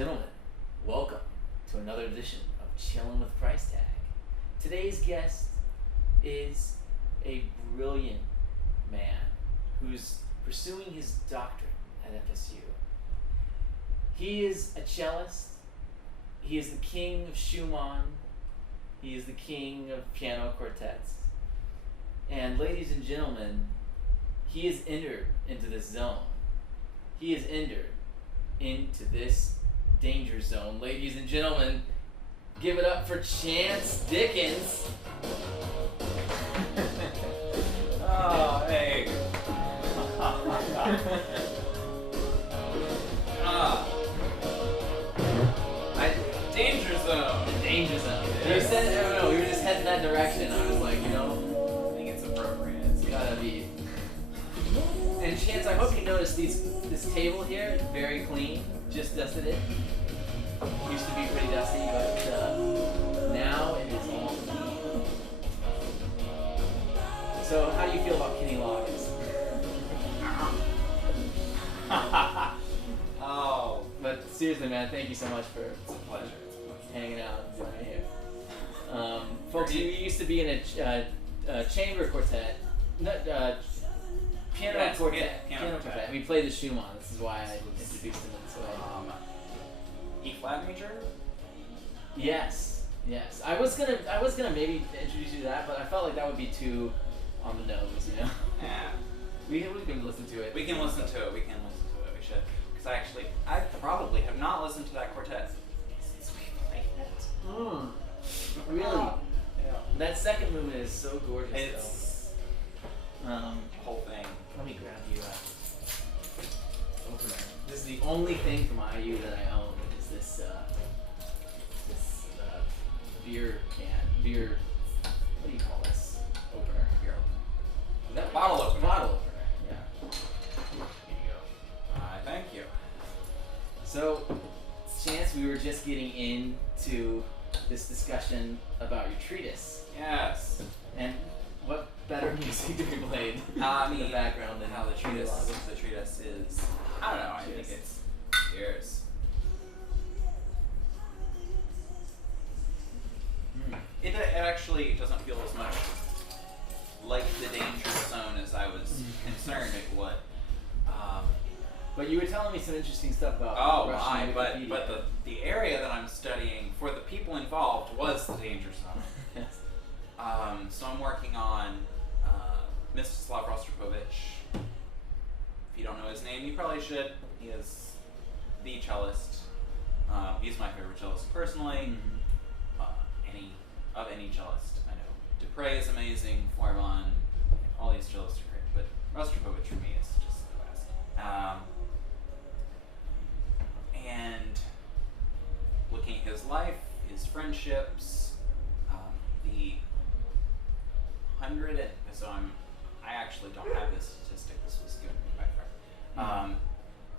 gentlemen, welcome to another edition of Chillin with Price Tag. Today's guest is a brilliant man who's pursuing his doctorate at FSU. He is a cellist. He is the king of Schumann. He is the king of piano quartets. And ladies and gentlemen, he is entered into this zone. He is entered into this danger zone. Ladies and gentlemen, give it up for Chance Dickens. Oh, hey. Danger zone. Danger zone. Yes. You said, I don't know, we were just heading that direction. I was like, I think it's appropriate. it's gotta be. And Chance, I hope you noticed this table here is very clean. Just dusted it. Used to be pretty dusty, but now it is all clean. So, how do you feel about Kenny Loggins? Oh, But seriously, man, thank you so much for it's a pleasure. hanging out and doing it here. Folks, you used to be in a chamber quartet, piano Yes, quartet. piano quartet. We played the Schumann. This is why I introduced him in this way. E flat major? Yes. I was gonna maybe introduce you to that, but I felt like that would be too on the nose, you know. Yeah. We can listen to it. We can listen to it. We should. Because I probably have not listened to that quartet since we played it. Really? Yeah. That second movement is so gorgeous. It's though. the whole thing. Let me grab you opener. This is the only thing from IU that I own. Is this beer can? Beer. What do you call this? Opener. Beer opener. Is that Bottle opener. Bottle opener. Yeah. Here you go. Thank you. So, Chance, we were just getting into this discussion about your treatise, Yes. and what better music to be played in the background than how the Kenny treatise Loggins? is. I don't know. I Cheers. think it's yours. It actually doesn't feel as much like the danger zone as I was concerned it would. But you were telling me some interesting stuff about Oh Russian my! Wikipedia. But the area that I'm studying for the people involved was the danger zone. Yes. So I'm working on Mstislav Rostropovich. If you don't know his name, you probably should. He is the cellist. He's my favorite cellist personally. Any cellist I know. Dupre is amazing. Foirman, all these cellists are great, but Rostropovich for me is just the best. And looking at his life, his friendships, the I actually don't have this statistic. This was given me by a friend.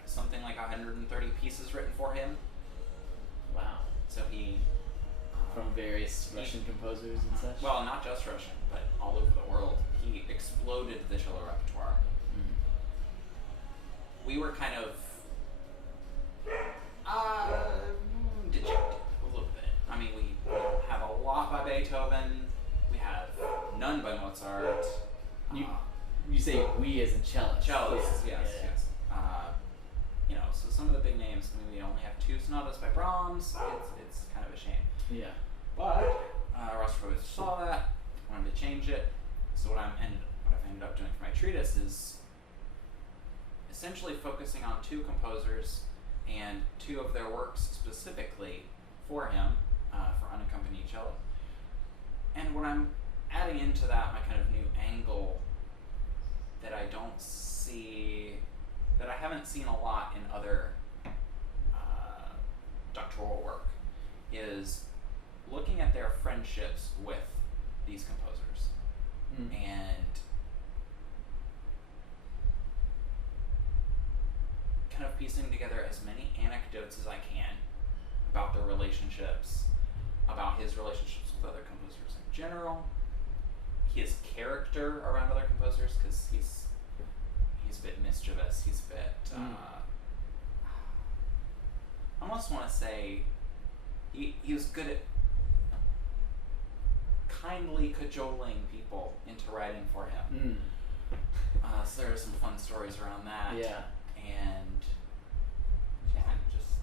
Something like 130 pieces written for him. Wow. So he From various Russian composers and such. well, not just Russian, but all over the world. He exploded the cello repertoire. We were kind of dejected a little bit. I mean, we have a lot by Beethoven. We have none by Mozart. You say we as in cellists. Cellists, Yeah. yes. So some of the big names. I mean, we only have 2 sonatas by Brahms. It's kind of a shame. Yeah. But Rostropovich saw that, wanted to change it. So what I've ended up doing for my treatise is essentially focusing on 2 composers and 2 of their works specifically for him, for unaccompanied cello. And what I'm adding into that, my kind of new angle that I haven't seen a lot in other doctoral work, is looking at their friendships with these composers and kind of piecing together as many anecdotes as I can about their relationships, about his relationships with other composers in general, his character around other composers, because he's a bit mischievous, he's a bit I almost want to say he was good at kindly cajoling people into writing for him. So there are some fun stories around that. Yeah. And yeah, just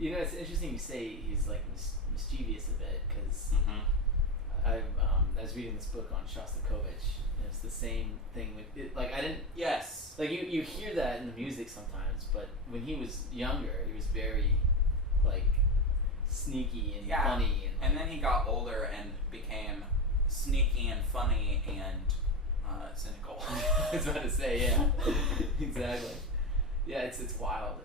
It's interesting you say he's like mischievous a bit, because I was reading this book on Shostakovich, and it's the same thing with it. Like I didn't. yes, Like you hear that in the music sometimes, but when he was younger, he was very like sneaky and funny, and then he got older and became sneaky and funny and cynical. I was about to say, yeah, exactly. Yeah, it's wild.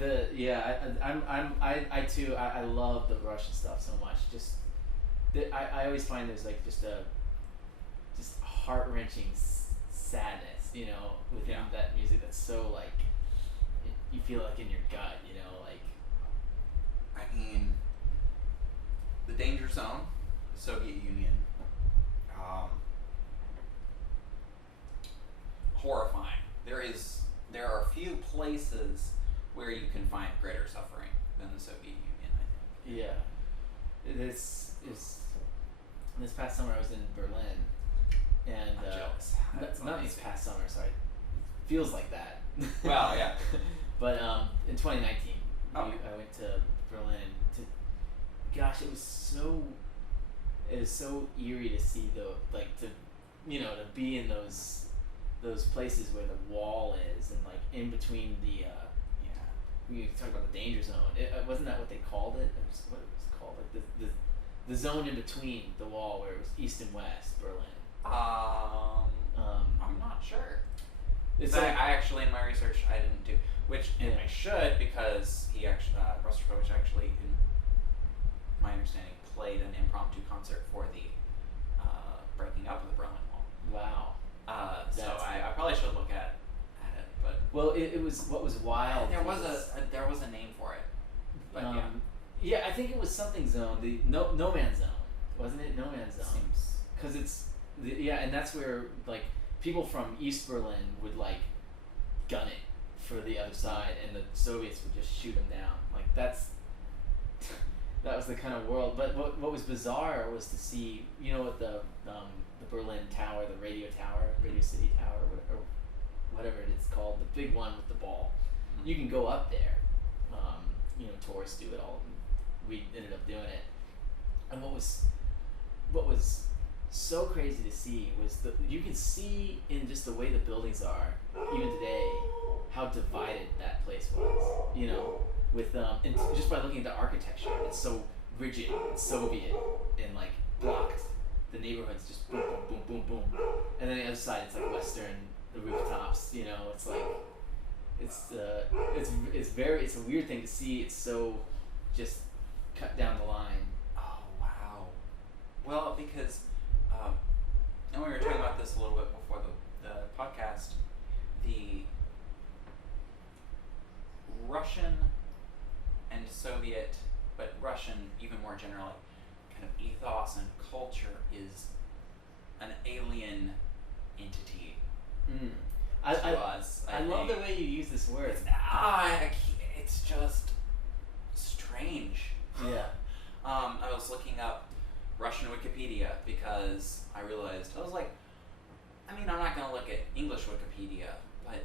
I too. I love the Russian stuff so much. I always find there's like just heart wrenching sadness, within that music that's so like you feel like in your gut, like. I mean, the Danger Zone, the Soviet Union, horrifying. There are few places where you can find greater suffering than the Soviet Union, I think. Yeah, this past summer I was in Berlin, and I'm jealous. That's not this amazing. past summer. Sorry, feels like that. Well, yeah. But in 2019, Oh. I went to Berlin. Gosh, it was so eerie to see to be in those places where the wall is, and like in between the we talked about the danger zone. Wasn't that what they called it? What it was called, like the zone in between the wall where it was east and west Berlin. I'm not sure. It's So like, I actually, in my research, I didn't do, and I should, because he actually, Rostropovich actually, in my understanding, played an impromptu concert for the breaking up of the Berlin Wall. wow. So I probably should look at it, but Well, it was what was wild. there was a name for it. But yeah, I think it was something zone. The no man's zone, wasn't it? No man's zone. seems Because and that's where like people from East Berlin would like gun it for the other side, and the Soviets would just shoot them down. Like that was the kind of world. But what was bizarre was to see, what the Berlin Tower, the Radio City Tower, or whatever it is called, the big one with the ball. Mhm. You can go up there. Tourists do it all. We ended up doing it, and what was so crazy to see was you can see in just the way the buildings are even today how divided that place was. With and just by looking at the architecture, it's so rigid and Soviet and like blocked. The neighborhoods just boom, boom, boom, boom, boom, and then the other side it's like Western, the rooftops. It's like it's a weird thing to see. It's so just cut down the line. Oh wow. Well, because and we were talking about this a little bit before the podcast, the Russian and Soviet, but Russian even more generally, kind of ethos and culture is an alien entity to us. I love the way you use this word. It's just strange. Yeah. I was looking up Russian Wikipedia because I realized, I'm not going to look at English Wikipedia, but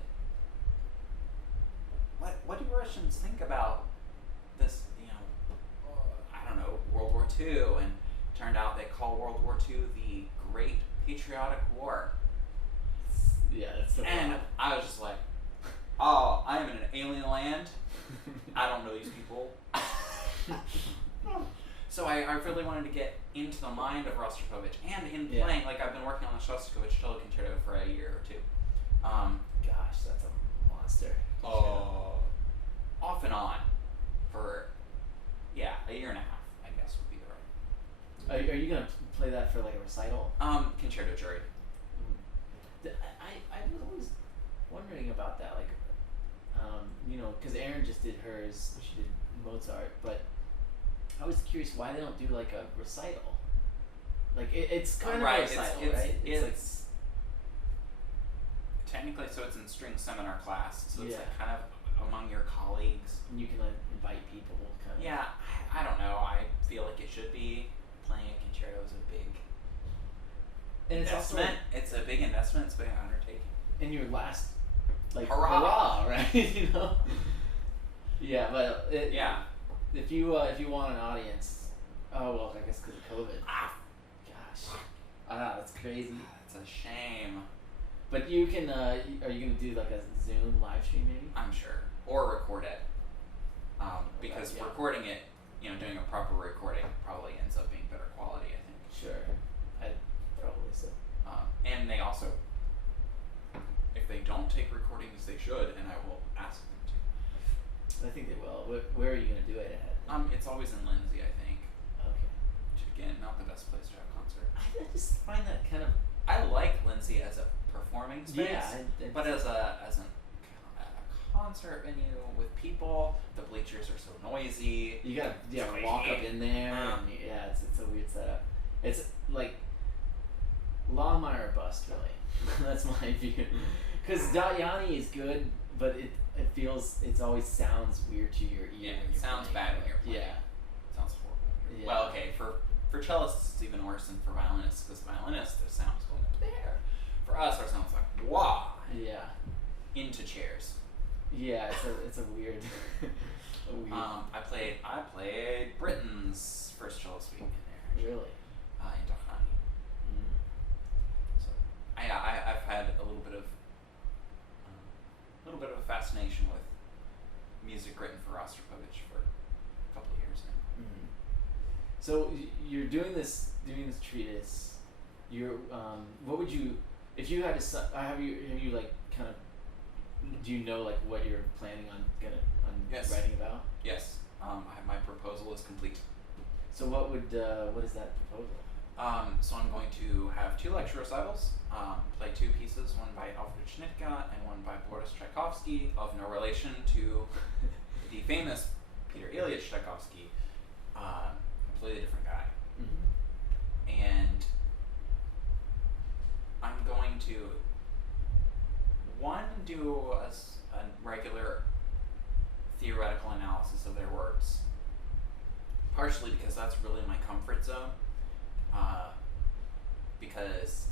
what do Russians think about this, I don't know, World War II, and turned out they call World War II the Great Patriotic War. Yeah, that's so And wild. I was just like, oh, I am in an alien land. I don't know these people. So I really wanted to get into the mind of Rostropovich, and in playing, like I've been working on the Shostakovich Cello Concerto for a year or two. Gosh, that's a monster. Off and on for, a year and a half, I guess would be the right. Are you gonna play that for like a recital? Concerto jury. I was always wondering about that, like, because Erin just did hers, she did Mozart, but I was curious why they don't do like a recital. Like it's kind of a recital, right? It's technically, so it's in string seminar class, so it's like kind of a among your colleagues. And you can like invite people, kind of. Yeah, I don't know. I feel like it should be. Playing a concerto is a big And it's investment. also It's a big investment. It's a big undertaking. in your last, like Hurrah! right? You know. Yeah, but Yeah. if you want an audience, oh well, I guess because of COVID. Gosh, that's crazy. It's a shame. But you can. Are you gonna do like a Zoom live stream maybe? I'm sure. Or record it. Because Yeah. recording it, doing a proper recording probably ends up being better quality, I think. Sure, I probably so. And they also, if they don't take recordings, they should, and I will ask them to. I think they will. Where are you gonna do it at? It's always in Lindsay, I think. Okay. Which again, not the best place to have a concert. I just find that kind of. I like Lindsay as a performing space, Yeah, but as a concert venue with people, the bleachers are so noisy. You gotta Squeaky. walk up in there, and it's a weird setup. It's like Longmire or bust, really. That's my view. Because Dayani is good, but it feels it always sounds weird to your ear. Yeah, when it you're sounds playing. bad when you're playing. Yeah. Sounds horrible. Yeah. Well, okay, for cellists it's even worse than for violinists, because violinists their sound's going up there. For us, our sound's like wah Yeah. into chairs. Yeah, it's a weird. A weird. I played Britain's first cellist week in there. Really. In Dohnanny. Mm. So I've had a little bit of a fascination with music written for Rostropovich for a couple of years now. Mm-hmm. So you're doing this treatise. You're what would you if you had to have you like kind of do you know like what you're planning on Yes. writing about? Yes. My proposal is complete. So what is that proposal? So I'm going to have 2 lecture recitals, play 2 pieces, one by Alfred Schnittke and one by Boris Tchaikovsky, of no relation to the famous Peter Ilyich Tchaikovsky, completely different guy. Mm-hmm. And I'm going to, do a regular theoretical analysis of their works, partially because that's really my comfort zone. Because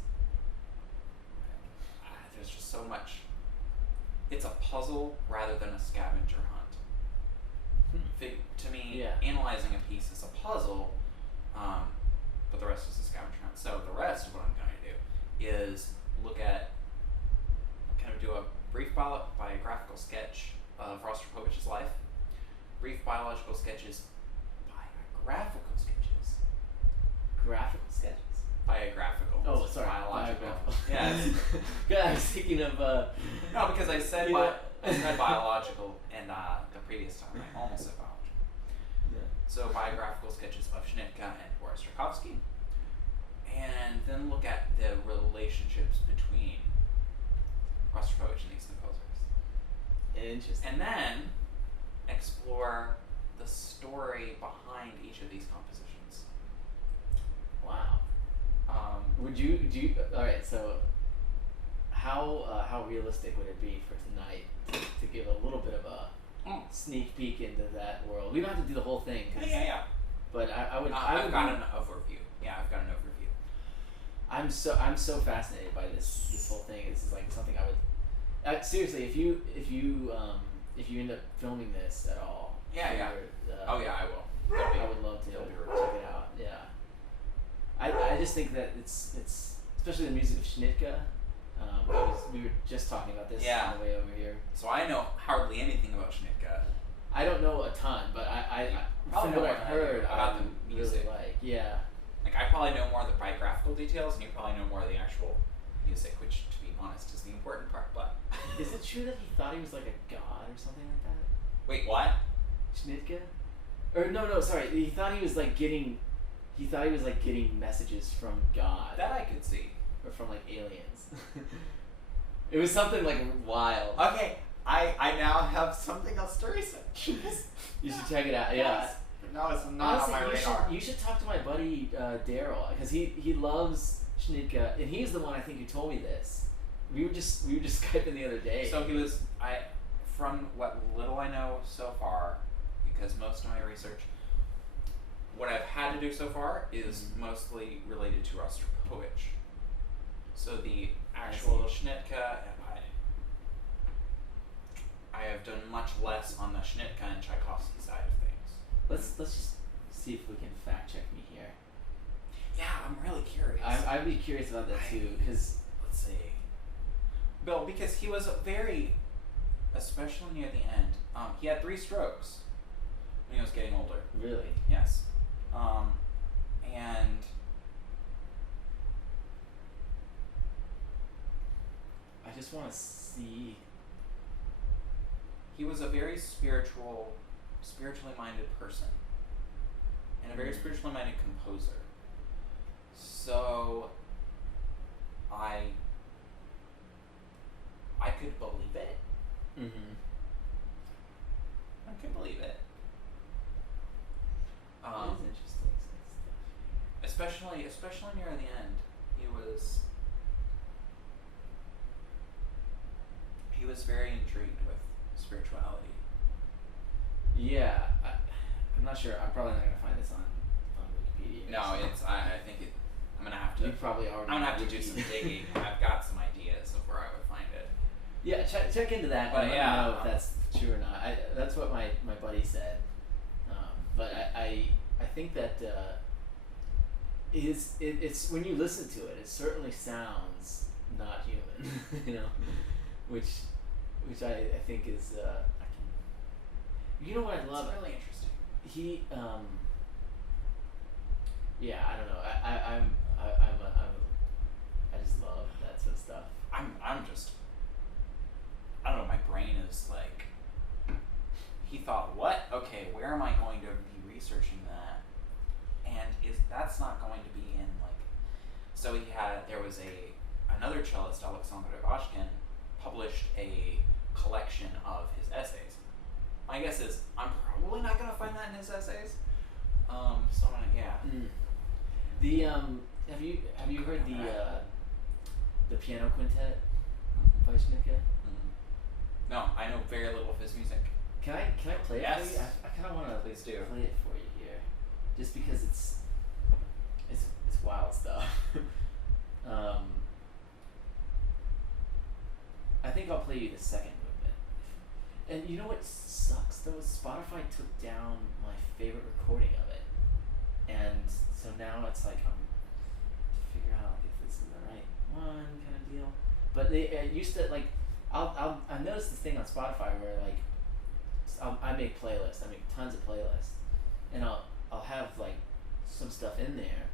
there's just so much. It's a puzzle rather than a scavenger hunt. To me, analyzing a piece is a puzzle, but the rest is a scavenger hunt. So the rest of what I'm going to do is look at, kind of do a brief biographical sketch of Rostropovich's life, brief biological sketches, biographical sketches. Graphical sketches. Biographical. Oh, sorry. Biological. Biographical. Yes. God, I was thinking of. No, because I said I said biological in the previous time. I almost said biological. Yeah. So biographical sketches of Schnittke and Boris Tchaikovsky, and then look at the relationships between Rostropovich and these composers. Interesting. And then explore the story behind each of these compositions. Wow. Would you all right? So, how realistic would it be for tonight to give a little bit of a sneak peek into that world? We don't have to do the whole thing. Yeah. But I would. I've got an overview. Yeah, I've got an overview. I'm so fascinated by this whole thing. This is like something I would seriously. If you end up filming this at all. Yeah. Oh yeah, I will. I would love to check it out. Yeah. I just think that it's especially the music of Schnittke. We were just talking about this on the way over here. So I know hardly anything about Schnittke. I don't know a ton, but I from what I've heard about the music. Really like, yeah. Like I probably know more of the biographical details, and you probably know more of the actual music, which, to be honest, is the important part. But is it true that he thought he was like a god or something like that? Wait, what? Schnittke? Or no, sorry. He thought he was like getting messages from God. That I could see. Or from like aliens. It was something like wild. Okay, I now have something else to research. You should check it out. Yeah. Yes. No, it's not Honestly, on my radar. You should talk to my buddy Daryl, because he loves Schnittke, and he's the one I think who told me this. We were just Skyping the other day. So he was from what little I know so far, because most of my research, what I've had to do so far is mostly related to Rostropovich. So the actual Schnittke, I have done much less on the Schnittke and Tchaikovsky side of things. Let's just see if we can fact check me here. Yeah, I'm really curious. I'd be curious about that too, because let's see. Bill, because he was very, especially near the end, he had 3 strokes when he was getting older. Really? Yes. And I just want to see. He was a very spiritually minded person, and a very spiritually minded composer. So I could believe it. Mm-hmm. I could believe it. That is interesting stuff. Especially near the end, he was very intrigued with spirituality. Yeah, I'm not sure. I'm probably not gonna find this on Wikipedia. No, I think I'm gonna have to. You probably already. I'm gonna have to do some digging. I've got some ideas of where I would find it. Yeah, check into that. But and yeah, let me know if that's true or not. That's what my buddy said. But I think that it's when you listen to it, it certainly sounds not human. You know, which I think is you know what I love. It's really interesting. He yeah, I don't know. I just love that sort of stuff. I'm just, I don't know, my brain is like, he thought, what? Okay, where am I going to be researching that? And that's not going to be in like, so there was another cellist, Alexander Ivashkin, published a collection of his essays. My guess is I'm probably not going to find that in his essays. So I'm gonna, yeah. The have you heard the piano quintet by Schnittke? No, I know very little of his music. Can I play it Yes. for you? I kind of want to Please do. play it for you here, just because it's wild stuff. I think I'll play you the second movement. And you know what sucks though? Spotify took down my favorite recording of it, and so now it's like I'm to figure out if this is the right one kind of deal. But they used to like I noticed this thing on Spotify where like I make playlists. I make tons of playlists, and I'll have like some stuff in there,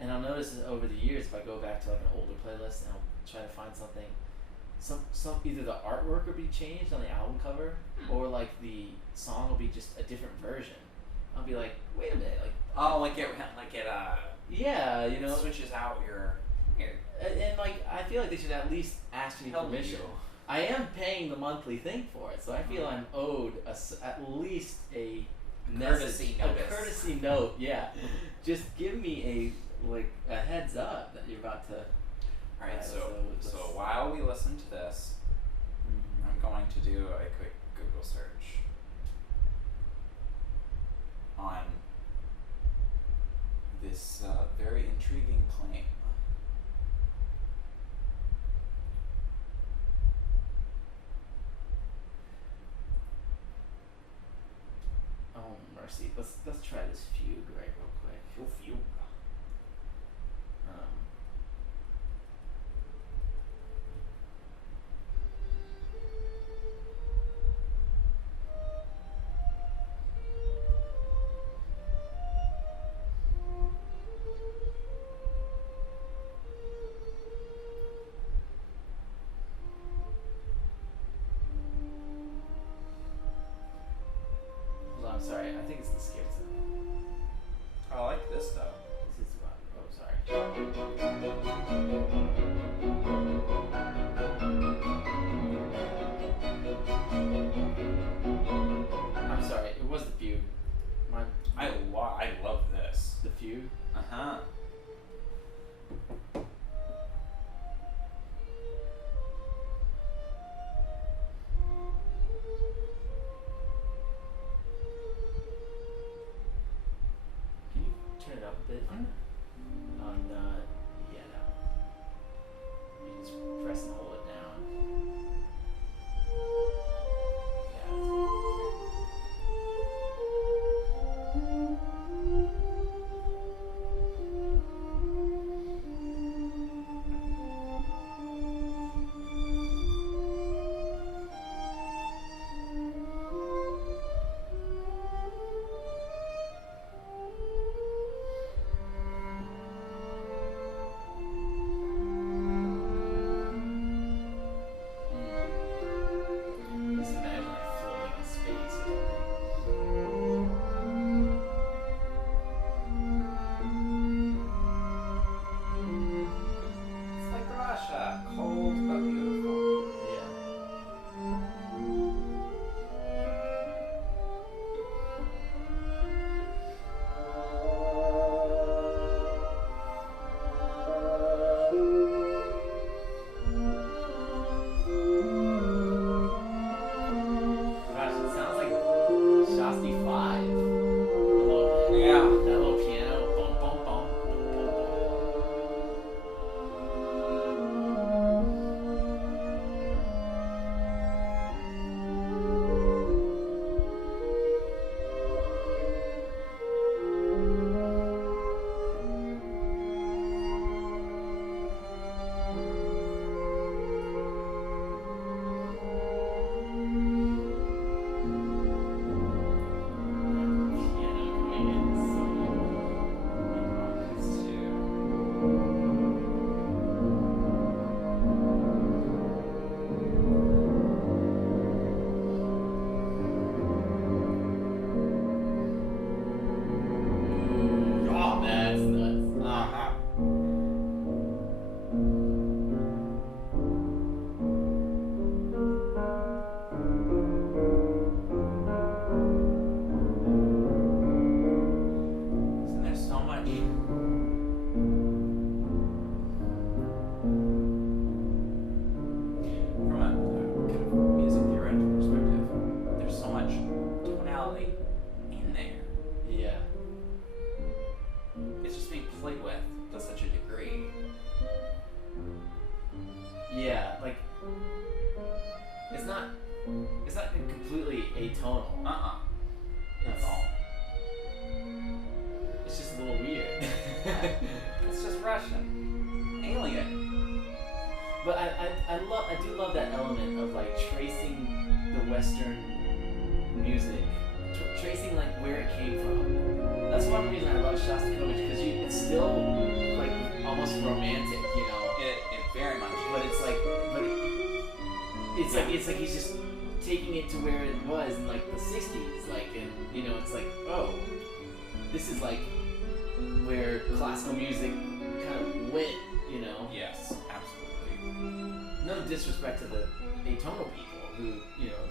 and I'll notice that over the years if I go back to like an older playlist and I'll try to find something. Some either the artwork will be changed on the album cover, or like the song will be just a different version. I'll be like, wait a minute, like yeah, you know, switches out your here. And like I feel like they should at least ask me Help permission. you. I am paying the monthly thing for it, so I feel I'm owed at least a courtesy message, notice. a courtesy note. Yeah, just give me a heads up that you're about to. Alright, so while we listen to this, I'm going to do a quick Google search on this very intriguing claim. Oh mercy! Let's try this fugue right real quick. Fugue. I'm sorry. I think it's the scherzo. I like this though. This is sorry. I'm sorry. It was the fugue. I love this. The fugue. Uh-huh. bit on yeah, no. You just press and hold it down. Yeah. Just imagine like floating in space or something. It's like Russia, cold but beautiful. Yeah. Gosh, it sounds like Shasti 5 a little bit. Yeah. That little piano, bum bum bum, bum bum piano going in oh, that's nuts. Uh-huh. Isn't there so much? From a kind of music theoretical perspective, there's so much tonality in there. Yeah. It's just being played with to such a degree. Yeah, like it's not completely atonal. Uh-uh. Not It's at all. It's just a little weird. It's just Russian. Alien. But I do love that element of like tracing the Western music, tracing like where it came from. That's one reason I love Shostakovich because it's still like almost romantic, you know. It very much But is. it's like, it's like he's just taking it to where it was in like the '60s, like, and you know, it's like, oh, this is like where classical music kind of went, you know. Yes, absolutely. No disrespect to the atonal people who, you know,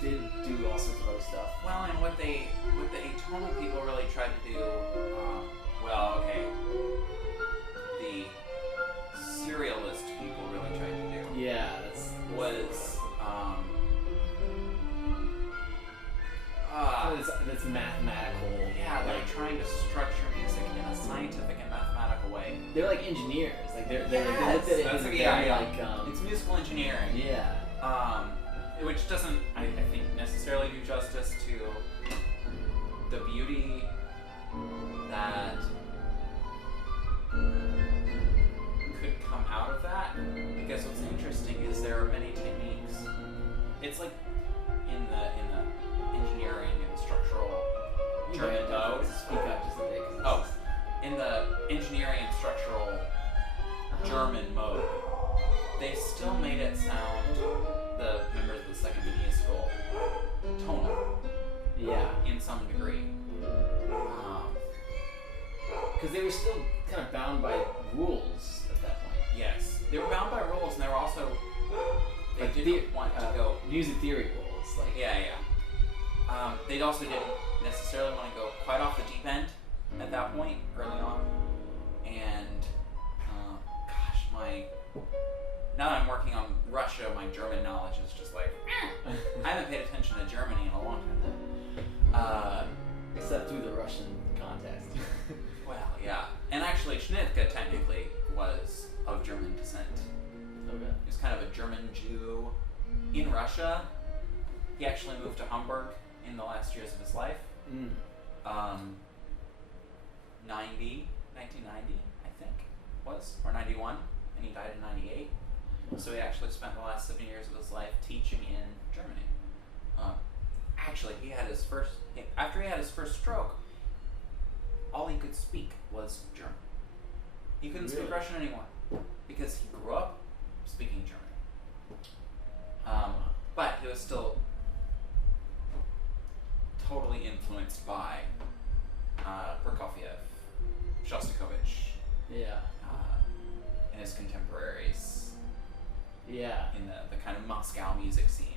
did do all sorts of other stuff. Well, and what the atonal people really tried to do, well, okay, the serialist people really tried to do Yeah, that's was, that's mathematical. yeah, they're like, trying to structure music in a scientific and mathematical way. they're like engineers. Like they looked at Yes, it that's as what- very yeah, yeah. like It's musical engineering. yeah. Which doesn't, I think, necessarily do justice to the beauty that could come out of that. Because what's interesting is there are many techniques. It's like in the engineering and structural German mode. Speak up just a bit. 'Cause Oh, in the engineering and structural German mode, they still made it sound, the members of the second media school, tonal yeah, in some degree. because they were still kind of bound by rules at that point. Yes, they were bound by rules, and they were also, they Like didn't want to go. music theory rules. Like Yeah. They also didn't necessarily want to go quite off the deep end at that point early on. And gosh, now that I'm working on Russia, my German knowledge is just like I haven't paid attention to Germany in a long time. except through the Russian context. Well, yeah. in Russia, he actually moved to Hamburg in the last years of his life. 1990, I think, was, or 91, and he died in 98. So he actually spent the last 7 years of his life teaching in Germany. Actually, after he had his first stroke, all he could speak was German. He couldn't speak Russian anymore because he grew up speaking German. But he was still totally influenced by Prokofiev, Shostakovich, and his contemporaries. Yeah. In the kind of Moscow music scene.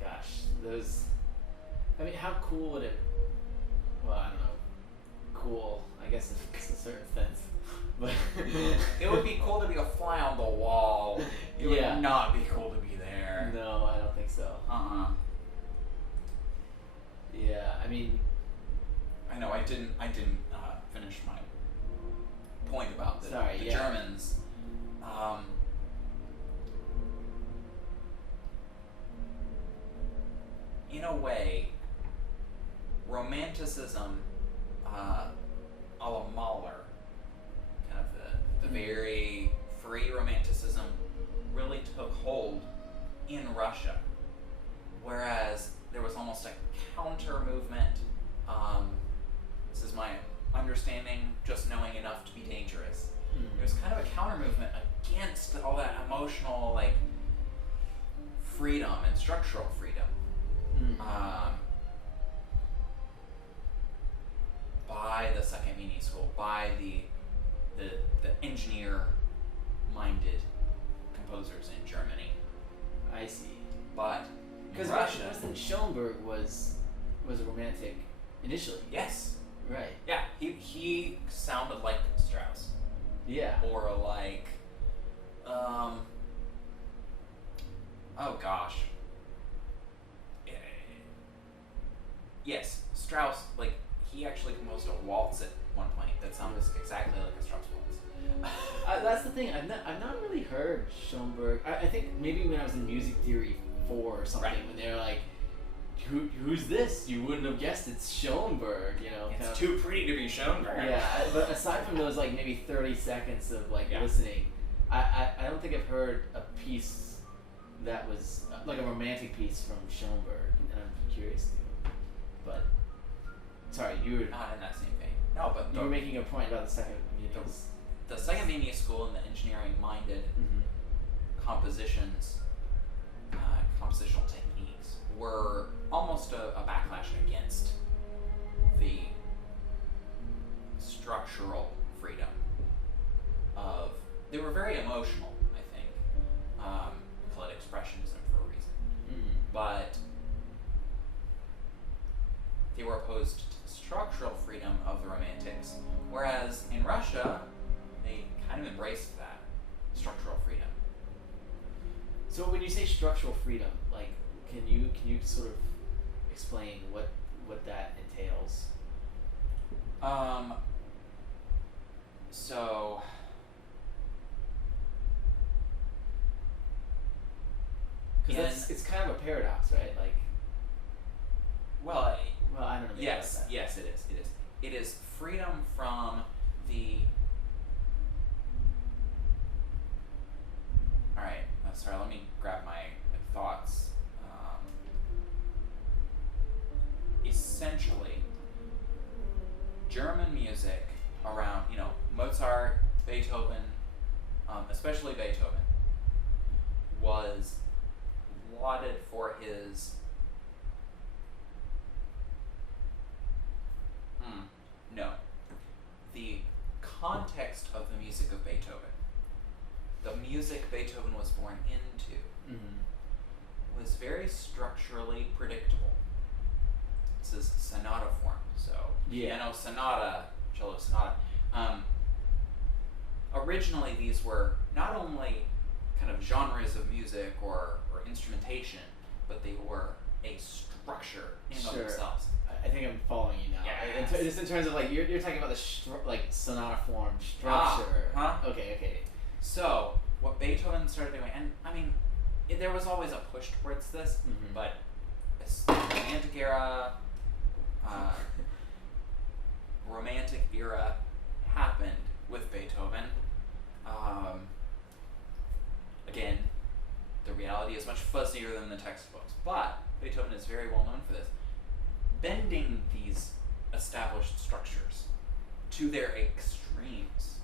Gosh, those. I mean, how cool would it? Well, I don't know. Cool, I guess in a certain sense, but it would be cool to be a fly on the wall. It would not be cool to be there. No, I don't think so. Yeah, I mean. I know I didn't finish my point about the Germans. In a way, Romanticism, a la Mahler, kind of the very free Romanticism, really took hold in Russia, whereas there was almost a counter movement. This is my understanding, just knowing enough to be dangerous. There was kind of a counter movement against all that emotional, like, freedom and structural freedom. By the second mini school, by the engineer-minded composers in Germany. I see. But because Russia, Schoenberg was a romantic initially. Yes. Right. Yeah. He sounded like Strauss. Yeah. Or like, oh gosh. Yes, Strauss, like, he actually composed a waltz at one point that sounds exactly like a Strauss waltz. That's the thing. I've not really heard Schoenberg. I think maybe when I was in Music Theory 4 or something, when they were like, who's this? You wouldn't have guessed it's Schoenberg, you know. It's too pretty to be Schoenberg. Yeah, but aside from those, like, maybe 30 seconds of, like, listening, I don't think I've heard a piece that was, like, a romantic piece from Schoenberg, and I'm curious to. But, sorry, you were... Not in that same vein. No, but... You were making a point about the second Viennese. The second Viennese school and the engineering-minded compositions, compositional techniques, were almost a backlash against the structural freedom of... They were very emotional, I think. Call it expressionism for a reason. But they were opposed to the structural freedom of the Romantics, whereas in Russia, they kind of embraced that structural freedom. So when you say structural freedom, like, can you sort of explain what that entails? So because it's kind of a paradox, right? Like, well, I don't know. Yes, it is. It is freedom from the. All right. Sorry. Let me grab my thoughts. Essentially, German music around, Mozart, Beethoven, especially Beethoven, was lauded for his the context of the music of Beethoven, the music Beethoven was born into, was very structurally predictable. This is sonata form, so piano sonata, cello sonata. Originally, these were not only kind of genres of music or instrumentation, but they were a structure in and of themselves. I think I'm following you now. Yes. Just in terms of, like, you're talking about the like sonata form structure. Huh? Okay. So what Beethoven started doing, and I mean, there was always a push towards this, Mhm. but this romantic era happened with Beethoven. Again, the reality is much fuzzier than the textbooks, but Beethoven is very well known for this. Bending these established structures to their extremes,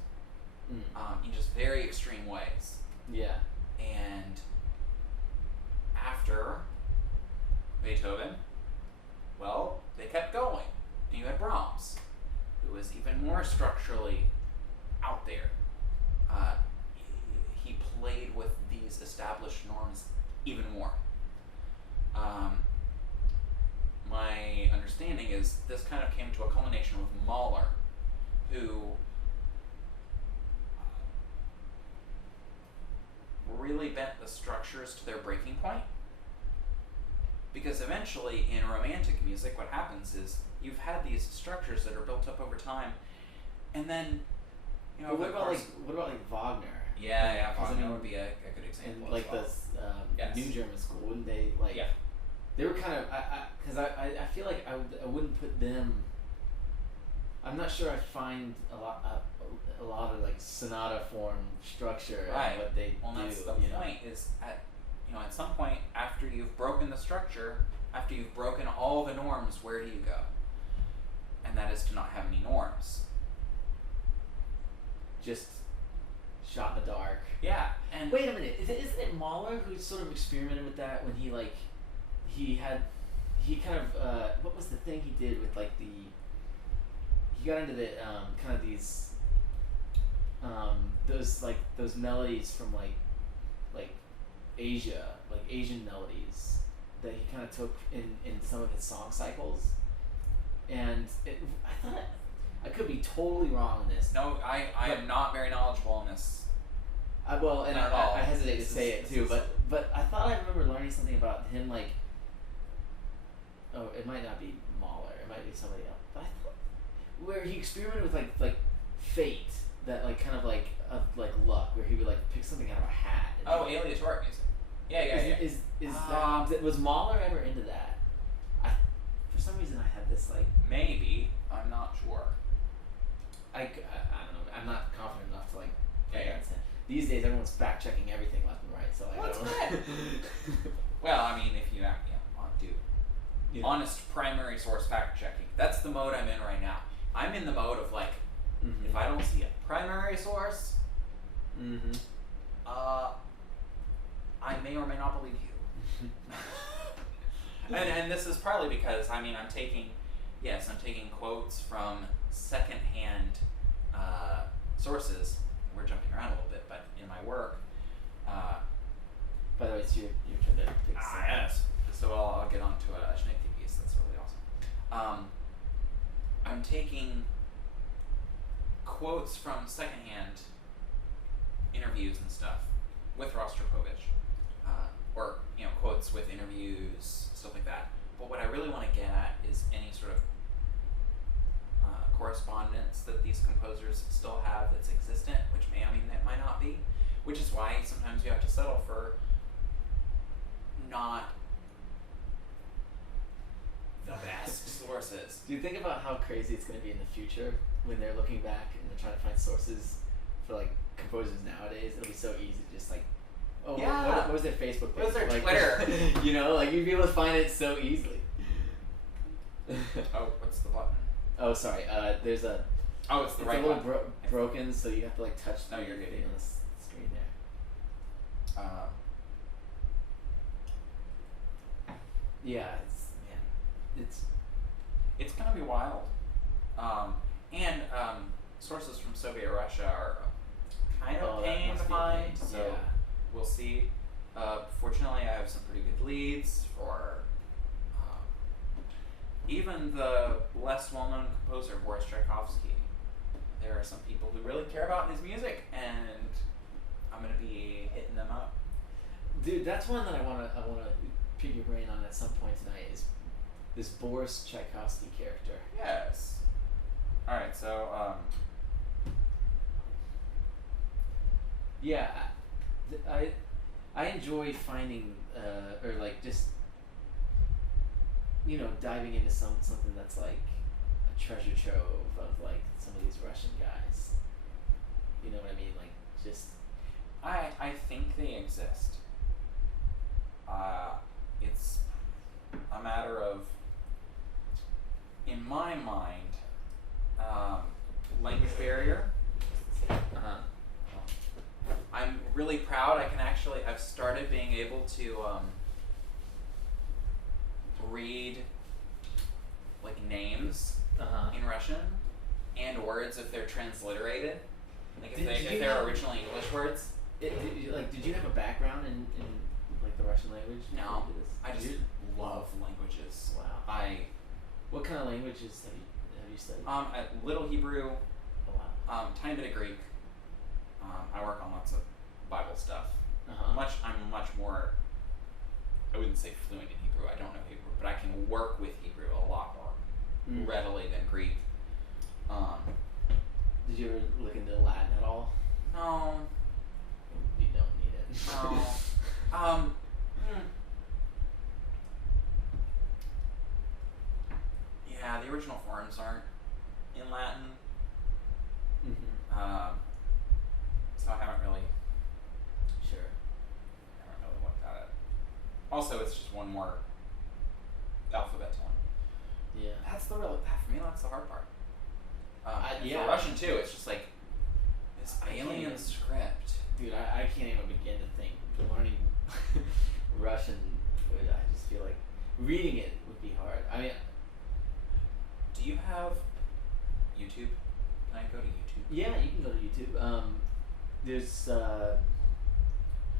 in just very extreme ways. Yeah. And after Beethoven, well, they kept going. And you had Brahms, who was even more structurally out there. He played with these established norms even more. My understanding is this kind of came to a culmination with Mahler, who really bent the structures to their breaking point. Because eventually, in romantic music, what happens is you've had these structures that are built up over time, and then, But what about like Wagner? Yeah, 'Cause, I Wagner mean, would be a good example. And like as well. the Yes. New German school, wouldn't they like? Yeah. They were kind of because I feel like I wouldn't put them. I'm not sure I find a lot of like sonata form structure Right. and what they Well, do. that's the you know? point. Is at some point after you've broken the structure, after you've broken all the norms, where do you go? And that is to not have any norms. Just shot in the dark. Yeah. And Wait a minute, isn't it Mahler who sort of experimented with that when he kind of what was the thing he did with like he got into the kind of these those melodies from like Asia, like Asian melodies that he kind of took in some of his song cycles, and I thought I could be totally wrong on this. no, I am not very knowledgeable in this. I hesitate to say it too, but I thought I remember learning something about him like. Oh, it might not be Mahler. It might be somebody else. But I thought where he experimented with like fate, that like kind of like luck, where he would like pick something out of a hat. Oh, aleatoric music. Yeah. Was Mahler ever into that? For some reason I had this like Maybe. I'm not sure. I don't know. I'm not confident enough to like. Yeah. These days everyone's fact checking everything left and right, so I Well, don't that's know. Well, I mean, if you want to do honest primary source fact checking, that's the mode I'm in right now. I'm in the mode of like, if I don't see a primary source, I may or may not believe you. and this is partly because I'm taking quotes from secondhand sources. We're jumping around a little bit, but in my work. By the way, it's your turn to pick Yes. So I'll get on to a Schnickty piece. That's really awesome. I'm taking quotes from secondhand interviews and stuff with Rostropovich, or quotes with interviews, stuff like that. But what I really want to get at is any sort of correspondence that these composers still have that's existent, which that might not be, which is why sometimes you have to settle for not the best sources. Do you think about how crazy it's going to be in the future when they're looking back and they're trying to find sources for like composers nowadays? It'll be so easy, just like, what was their Facebook page? What was their like, Twitter? Like you'd be able to find it so easily. Oh, what's the button? Oh, sorry. There's a. Oh, it's the right a little one. broken, so you have to like touch the No, you're good. thing on the screen there. Yeah, it's gonna be wild. And sources from Soviet Russia are kind of pain to find, so we'll see. Fortunately, I have some pretty good leads for even the less well-known composer Boris Tchaikovsky. There are some people who really care about his music, and I'm gonna be hitting them up. Dude, that's one that I wanna pick your brain on at some point tonight. Is this Boris Tchaikovsky character? Yes. All right. So yeah, I enjoy finding or like just diving into something that's like a treasure trove of like some of these Russian guys. You know what I mean? Like just I think they exist. It's a matter of, in my mind, language barrier. I'm really proud. I've started being able to read like names in Russian and words if they're transliterated. Like if they're originally English words. Did you have a background in like the Russian language? No, I just love languages. Wow. What kind of languages have you studied? A little Hebrew. Oh wow. Tiny bit of Greek. I work on lots of Bible stuff. I'm much more. I wouldn't say fluent in Hebrew. I don't know Hebrew, but I can work with Hebrew a lot more readily than Greek. Did you ever look into Latin at all? No. You don't need it. No. Yeah, the original forms aren't in Latin. So I haven't really. Sure. I haven't really looked at it. Also, it's just one more alphabet to learn. Yeah. For me, that's the hard part. Yeah. For Russian too, it's just like this alien script. Dude, I can't even begin to think. Learning Russian, I just feel like reading it would be hard. I mean, do you have YouTube? Can I go to YouTube? Yeah, you can go to YouTube. There's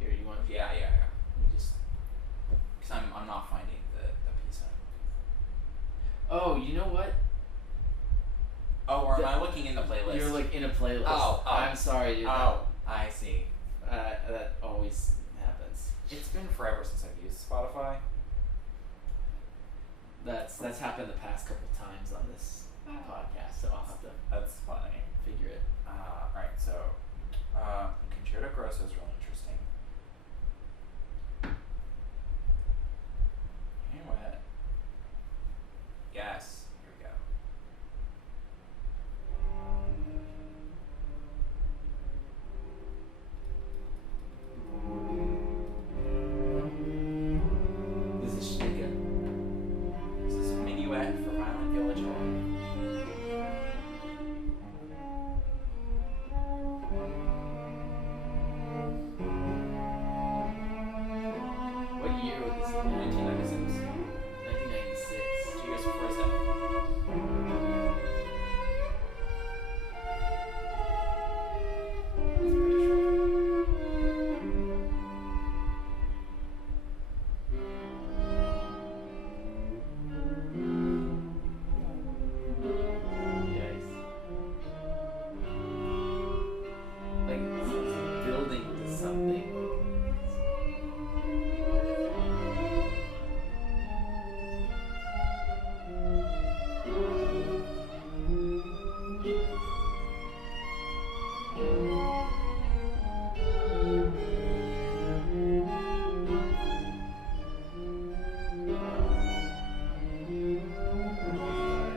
here. You want? Yeah. Let me just. Because I'm not finding the piece I'm. Oh, you know what? Oh, or am I looking in the playlist? You're like in a playlist. Oh. I'm sorry. I see. That always happens. It's been forever since I've used Spotify. That's happened the past couple times on this podcast, so I'll have to. That's funny. Figure it. Right. So, Concerto Grosso is real interesting. Anyway. Yes. Here we go. This is Shnika. This is a minuet for violin village horn. What year was this? 1996. 1996. 2 years before his death. That's pretty short. Yikes. Like, it's building to something.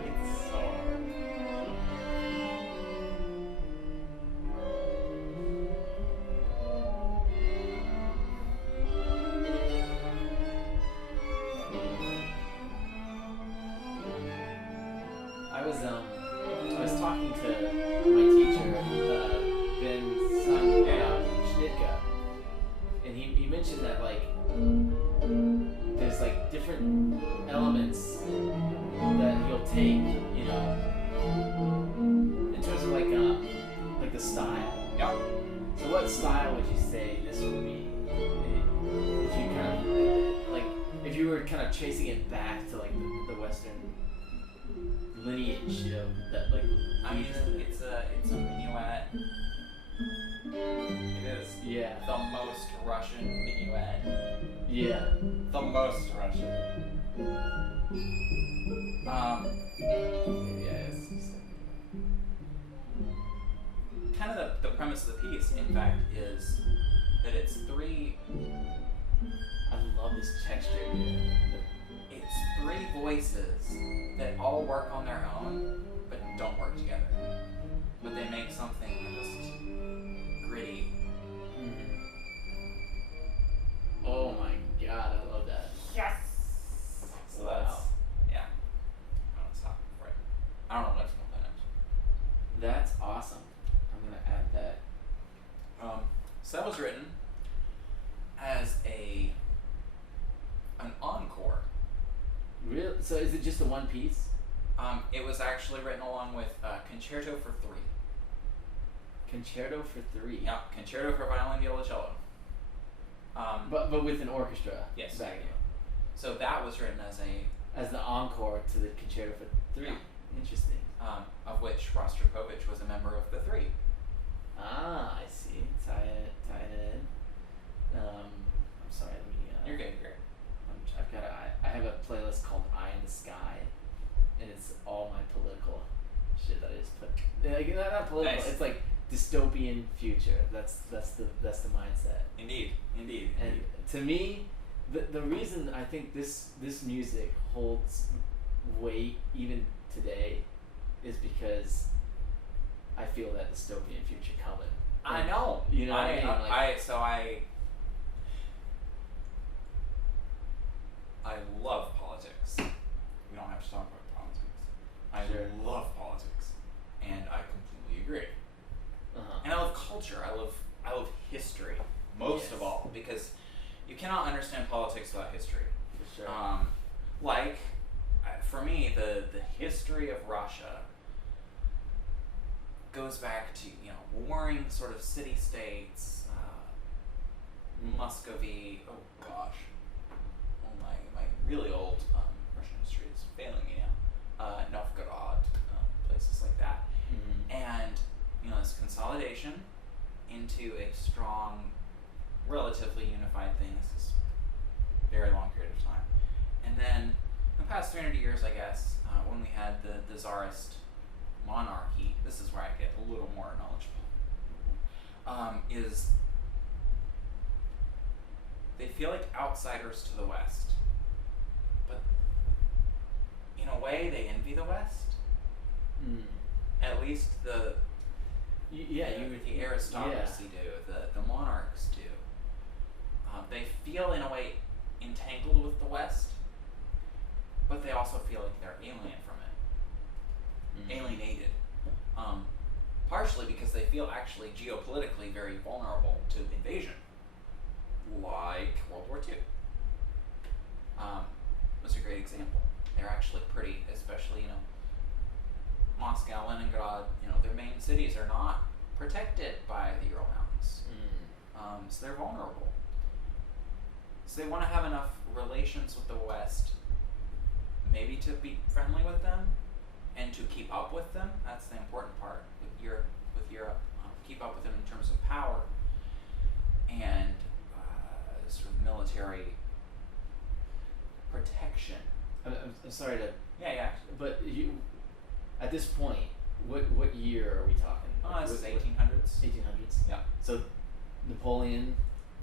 It's so. I was talking to my teacher, Ben Schnitka, and he mentioned that like there's like different elements that he'll take, in terms of like the style. Yeah. So what style would you say this would be if you kind of like if you were kind of tracing it back to like the Western lineage of that like I mean, it's a minuet. It is. Yeah. The most Russian minuet. Yeah. The most Russian. Maybe it's kind of the premise of the piece, in fact, is that it's three I love this texture here. it's three voices that all work on their own but don't work together. But they make something just gritty. Mm-hmm. Oh my god, I love that. Yes. So that's yeah. I don't stop for it. I don't know what it's gonna play next. That's awesome. I'm gonna add that. So that was written as an encore. Real? So is it just a one piece? It was actually written along with Concerto for Three. Concerto for three. Yeah, Concerto for Violin, Violoncello. But with an orchestra. Yes. Backing. So that was written As the encore to the Concerto for three. Yeah. Interesting. of which Rostropovich was a member of the three. Ah, I see. Tie it in. I'm sorry. Let me. You're good. I've got I have a playlist called Eye in the Sky, and it's all my political shit that I just put. Like, not political. Nice. It's like dystopian future. That's the mindset. Indeed. And to me, the reason I think this music holds weight even today is because I feel that dystopian future coming. I know. You know what I mean? I love politics. We don't have to talk about politics. I Sure. love politics, and I completely agree. Uh-huh. And I love culture. I love history most Yes. of all, because you cannot understand politics without history. For sure. For me, the history of Russia goes back to warring sort of city states, Muscovy. Oh gosh, my really old Russian history is failing me now. Novgorod, places like that, Mm-hmm. and this consolidation into a strong, relatively unified thing. This is a very long period of time, and then in the past 300 years, I guess, when we had the Tsarist monarchy, this is where I get a little more knowledgeable, is they feel like outsiders to the West, but in a way they envy the West. Mm. At least the aristocracy do, the monarchs do. They feel in a way entangled with the West, but they also feel like they're alien from it, alienated. Partially because they feel actually geopolitically very vulnerable to invasion, like World War II. Was a great example. They're actually pretty, especially Moscow, Leningrad. Their main cities are not protected by the Ural Mountains, so they're vulnerable. So they want to have enough relations with the West, maybe to be friendly with them, and to keep up with them. That's the important part with Europe. Keep up with them in terms of power and sort of military protection. I'm sorry to. Yeah. But you, at this point, what year are we talking? This is 1800s. 1800s. Yeah. So, Napoleon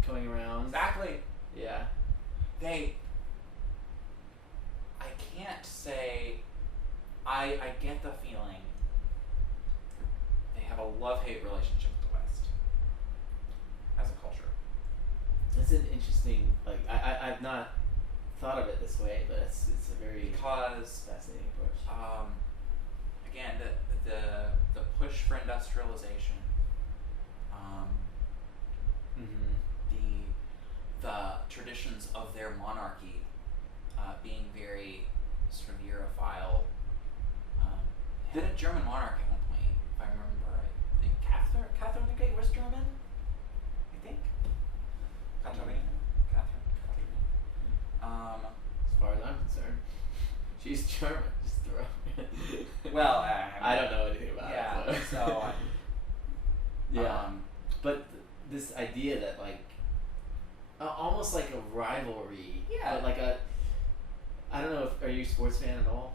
coming around. Exactly. Yeah. I can't say. I get the feeling they have a love-hate relationship with the West as a culture. That's an interesting. I've not thought of it this way, but it's a very fascinating approach. Again, the push for industrialization, the traditions of their monarchy being very sort of Europhile. They had a German monarch at one point, if I remember right. I think Catherine the Great was German, I think. Catherine. As far as I'm concerned, she's German. Just throw. Well, I don't know anything about yeah, it. so yeah, but this idea that almost like a rivalry. Yeah. But I don't know if are you a sports fan at all?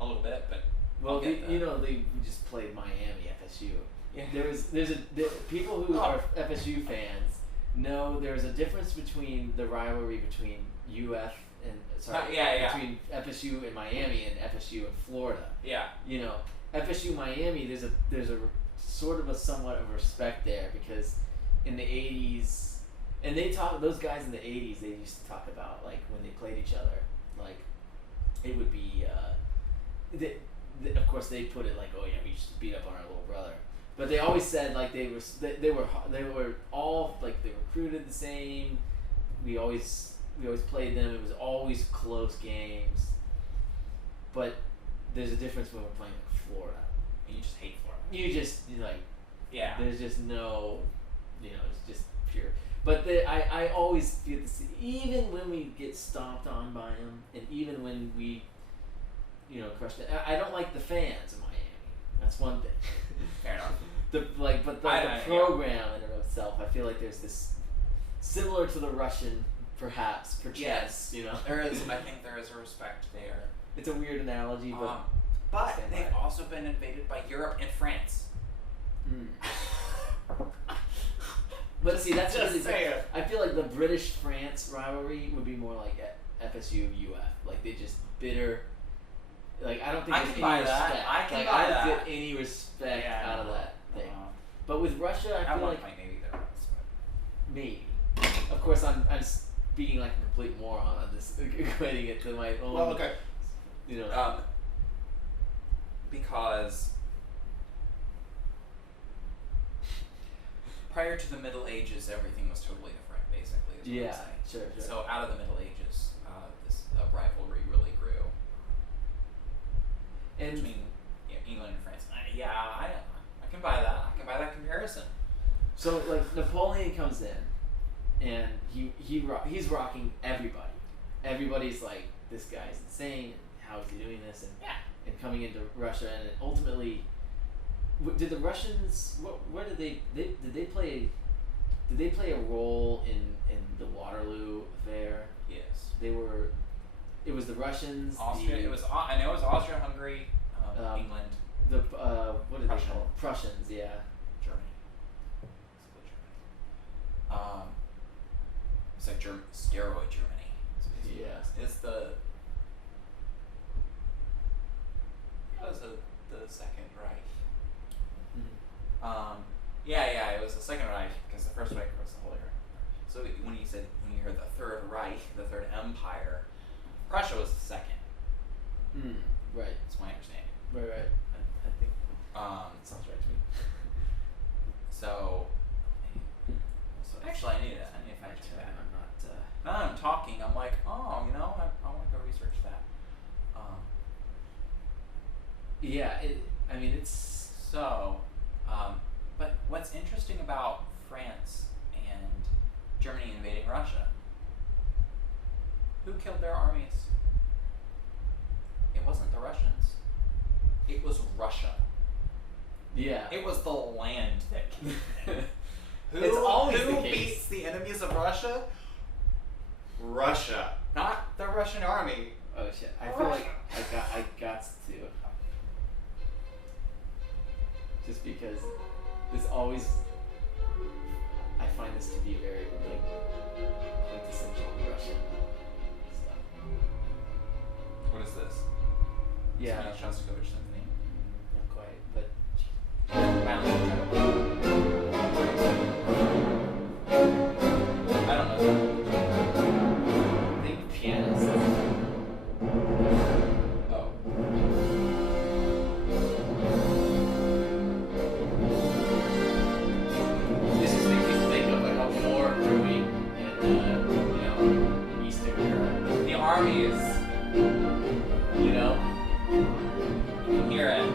A little bit, but Well, I'll get that. they just played Miami, FSU, Yeah. People who are FSU fans know there's a difference between the rivalry between UF and between FSU and Miami and FSU and Florida. Yeah. You know, FSU Miami, there's a sort of a somewhat of respect there because in the 80s, and those guys in the 80s, they used to talk about like when they played each other, like it would be of course they put it like, oh yeah, we just beat up on our little brother, but they always said like they were all like they recruited the same. We always played them. It was always close games, but there's a difference when we're playing like Florida. And you just hate Florida. You're like, yeah. There's just no, it's just pure. But I always feel this, even when we get stomped on by them, and even when we, crushed it. I don't like the fans of Miami. That's one thing. Fair enough. The program in and of itself, I feel like there's this similar to the Russian, perhaps, Yes. There is. I think there is a respect there. It's a weird analogy, but they've also been invaded by Europe and France. But see, that's just really saying. I feel like the British-France rivalry would be more like FSU-UF. Like they just bitter. Like I don't think there's any respect. I don't get any respect out of that thing. But with Russia, I feel like maybe there was, but maybe. Of course, I'm speaking like a complete moron on this, equating it to my own. Well, okay. Because prior to the Middle Ages, everything was totally different, basically. Is what I'm saying. Sure. So out of the Middle Ages, this rivalry really grew. And between England and France. I can buy that. I can buy that comparison. So like Napoleon comes in, and he's rocking everybody. Everybody's like, this guy's insane. How is he doing this? And coming into Russia, and ultimately, did the Russians? Where did they play? Did they play a role in the Waterloo affair? Yes. They were. It was the Russians. Austria. I know it was Austria-Hungary, England. The what are they called? Prussians. Yeah. Germany. Germany. It's like steroid Germany. Yeah. It's the. It was the Second Reich. Mm-hmm. It was the Second Reich because the First Reich was the Holy Reich. So when you heard the Third Reich, the Third Empire, Prussia was the second. Right. That's my understanding. Right. I think. Sounds right to me. So actually, I need to fact check that. I'm not. Now that I'm talking, I'm like, I want to go research that. Yeah. It's so. But what's interesting about France and Germany invading Russia? Who killed their armies? It wasn't the Russians. It was Russia. Yeah. It was the land that killed them. It's always the Who case. beats the enemies of Russia? Russia. Not the Russian army. Oh shit! I feel like I got to. Just because this always, I find this to be very like quintessential Russian stuff. What is this? Yeah. Shostakovich Symphony. Not quite, but. I don't know. I think pianist. Oh. This just makes me think of like a war brewing in Eastern Europe. The army is. You know? You can hear it.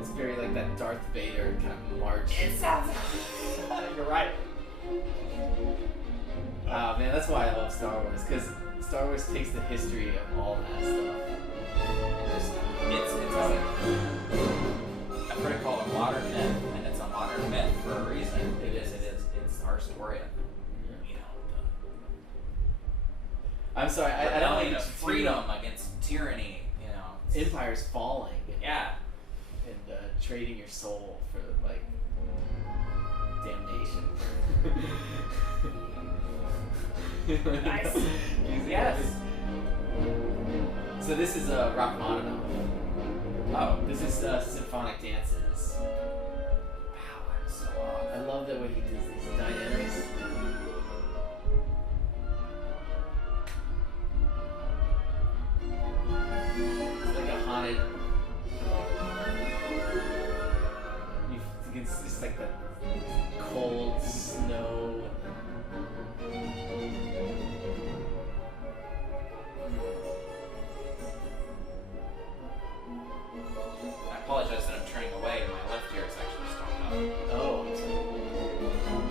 It's very like that Darth Vader kind of march. It sounds. You're right. Man, that's why I love Star Wars, because Star Wars takes the history of all that stuff. And just, It's I've heard it called a modern myth, and it's a modern myth for a reason. It is. It's our story of, I'm sorry, I don't rebellion like of freedom against tyranny, Empire's falling. Yeah. And trading your soul for like damnation. Nice. Using Yes. So this is Rachmaninoff. Oh, This is symphonic dances. wow, I'm so off. I love the way he does these dynamics. It's like a haunted. You can it's just like the cold snow. I apologize that I'm turning away. My left ear is actually stopped up. Oh, I'm sorry.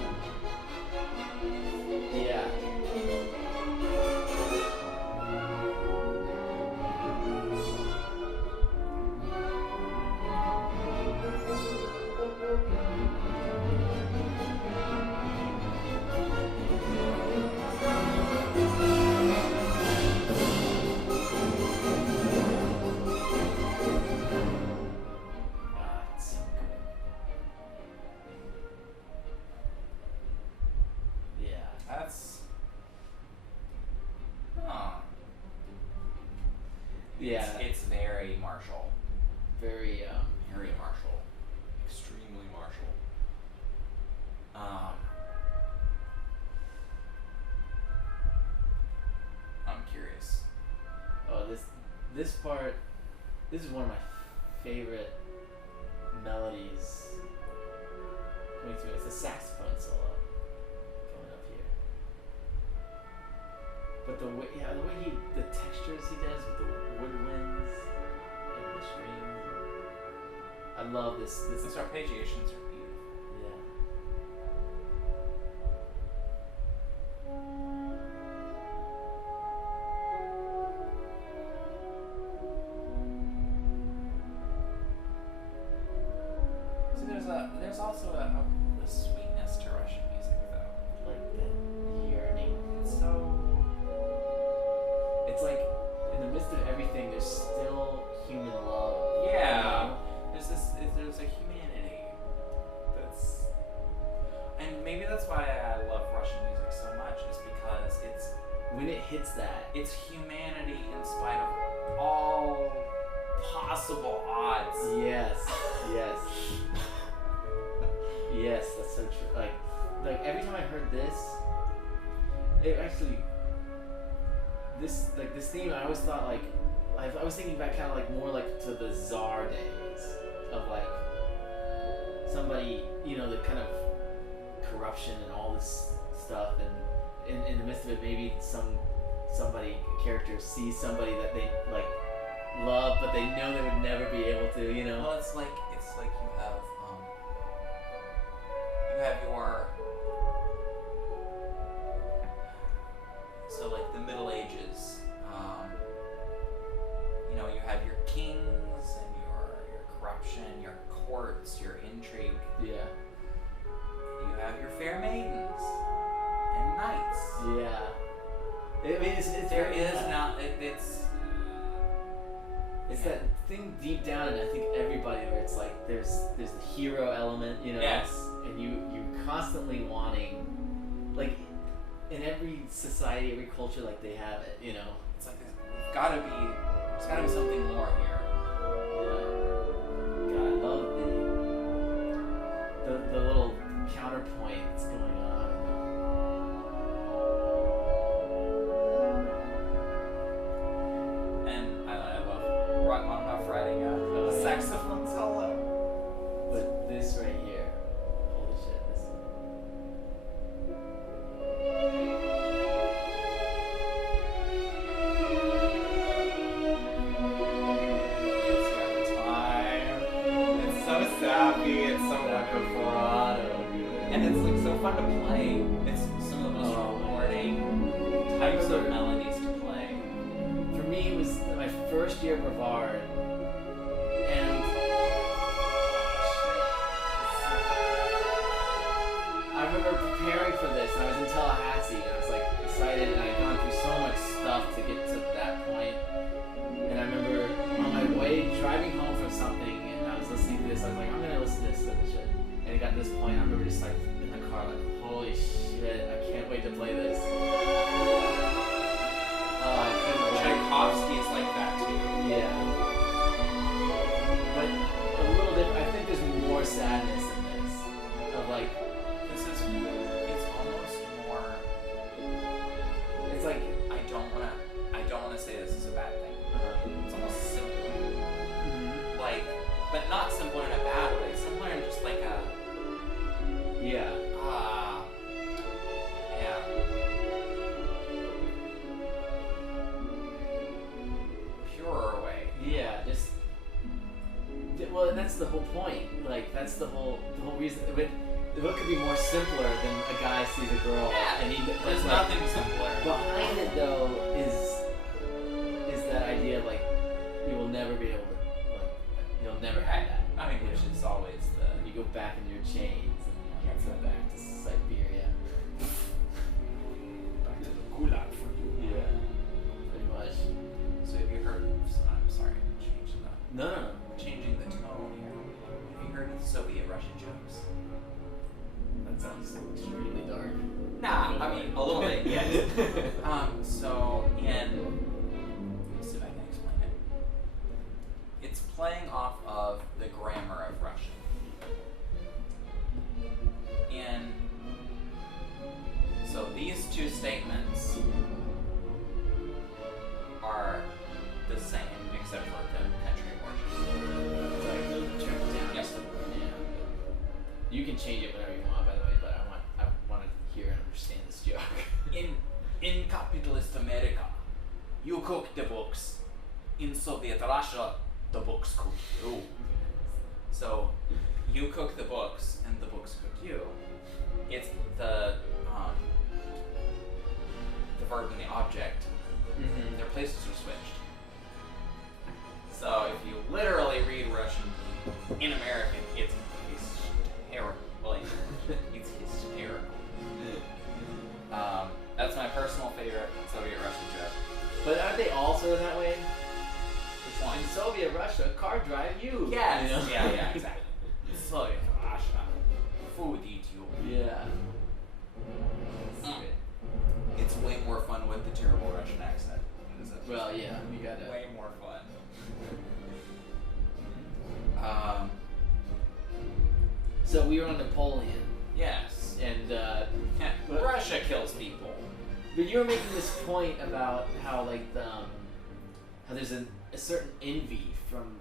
Yeah. Ah, it's so good. Yeah. That's. Huh. Yeah. It's very martial. Very Very martial. Extremely martial. I'm curious. oh, this part, this is one of my favorite melodies coming through. It's a saxophone solo coming up here. But the way the textures he does with the woodwinds and the strings. I love this Those arpeggiations are beautiful. yeah. So there's also a sweetness to Russian music though. Like the yearning. It's so. It's like in the midst of everything, there's still human love. Yeah. There's a humanity that's, and maybe that's why I love Russian music so much, is because When it hits that, it's humanity in spite of all possible odds. yes, yes, yes, that's so true. Like every time I heard this, it actually, this theme, I always thought I was thinking back kind of like more like to the Tsar days of like somebody, the kind of corruption and all this stuff, and in the midst of it, maybe somebody character sees somebody that they like love, but they know they would never be able to, Well, it's like you have your, so like the Middle Ages, you have your kings and your corruption, your courts, your intrigue. Yeah. You have your fair maidens and knights. Yeah. I mean, it's There very- is now it's It's that thing deep down, and I think everybody where it's like there's the hero element, Yes. and you constantly wanting, like in every society, every culture, like they have it, it's like there's gotta be something more here. Yeah. God, I love the little counterpoint that's going on. And I love Rachmaninoff writing a saxophone solo. But this right here, holy shit, this. It's got time. It's so sappy. It's so wonderful. And it's like so fun to play. It's some of the most rewarding types of melodies to play. For me, it was my first year of Brevard, and I remember preparing for this, and I was in Tallahassee, and I was like excited, and I had gone through so much stuff to get to that point. And I remember on my way driving home from something, and I was listening to this, I was like, just like in the car, like, holy shit, I can't wait to play this. I couldn't wait. Tchaikovsky's like that too. Yeah. But a little bit, I think there's more sadness in this. Of like, It's almost more. it's like, I don't wanna say this is a bad thing. It's almost simpler. Like, but not simpler in a bad way. Simpler in just like a yeah. yeah. Purer way. Yeah, just well, that's the whole point. Like that's the whole reason. The book could be more simpler than a guy sees a girl and he. There's like, nothing simpler. behind it though is that idea of like you will never be able to like you'll never have that. I mean, which is always the. When you go back into your chains and you get sent back to Siberia. Back to the gulag for you. Yeah, pretty much. So have you heard? I'm sorry, No. changing the tone here. Have you heard of Soviet Russian jokes? That sounds extremely dark. Nah, I mean a little bit, yes. So let's see if I can explain it. It's playing off of the grammar of Russian. And so these two statements are the same except for the country of origin. It's like turn it down. Yep. Just a, yeah. You can change it whenever you want, by the way, but I want to hear and understand this joke. In capitalist America, you cook the books. In Soviet Russia, the books cook you. So you cook the books and the books cook you. It's the verb and the object. Their places are switched. So if you literally read Russian in American, it's hysterical. Well, it's hysterical. That's my personal favorite Soviet Russian joke. But aren't they all sort of that way? Which one? In Soviet Russia, car drive you. Yes. You know? Yeah, exactly. Soviet Russia, food eat you. Yeah. It's way more fun with the terrible Russian accent. Well, yeah, you gotta. Way more fun. So we were on Napoleon, Yes. and Russia kills people. but you were making this point about how like how there's a certain envy from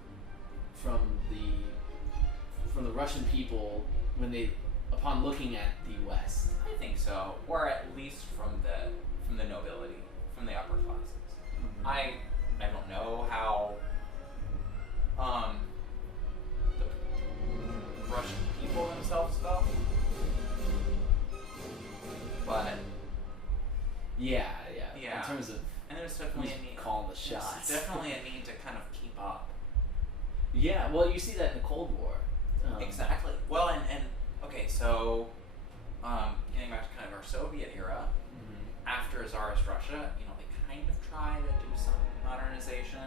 the Russian people when they upon looking at the West. I think so, or at least from the nobility, from the upper classes. I don't know how the Russian people themselves felt, but Yeah. Yeah. In terms of and there's definitely a who's need. calling the There's shots. definitely a need to kind of keep up. Yeah. Well, you see that in the Cold War. Exactly. Well, and okay, so getting back to kind of our Soviet era, after Tsarist Russia, they kind of try to do some modernization,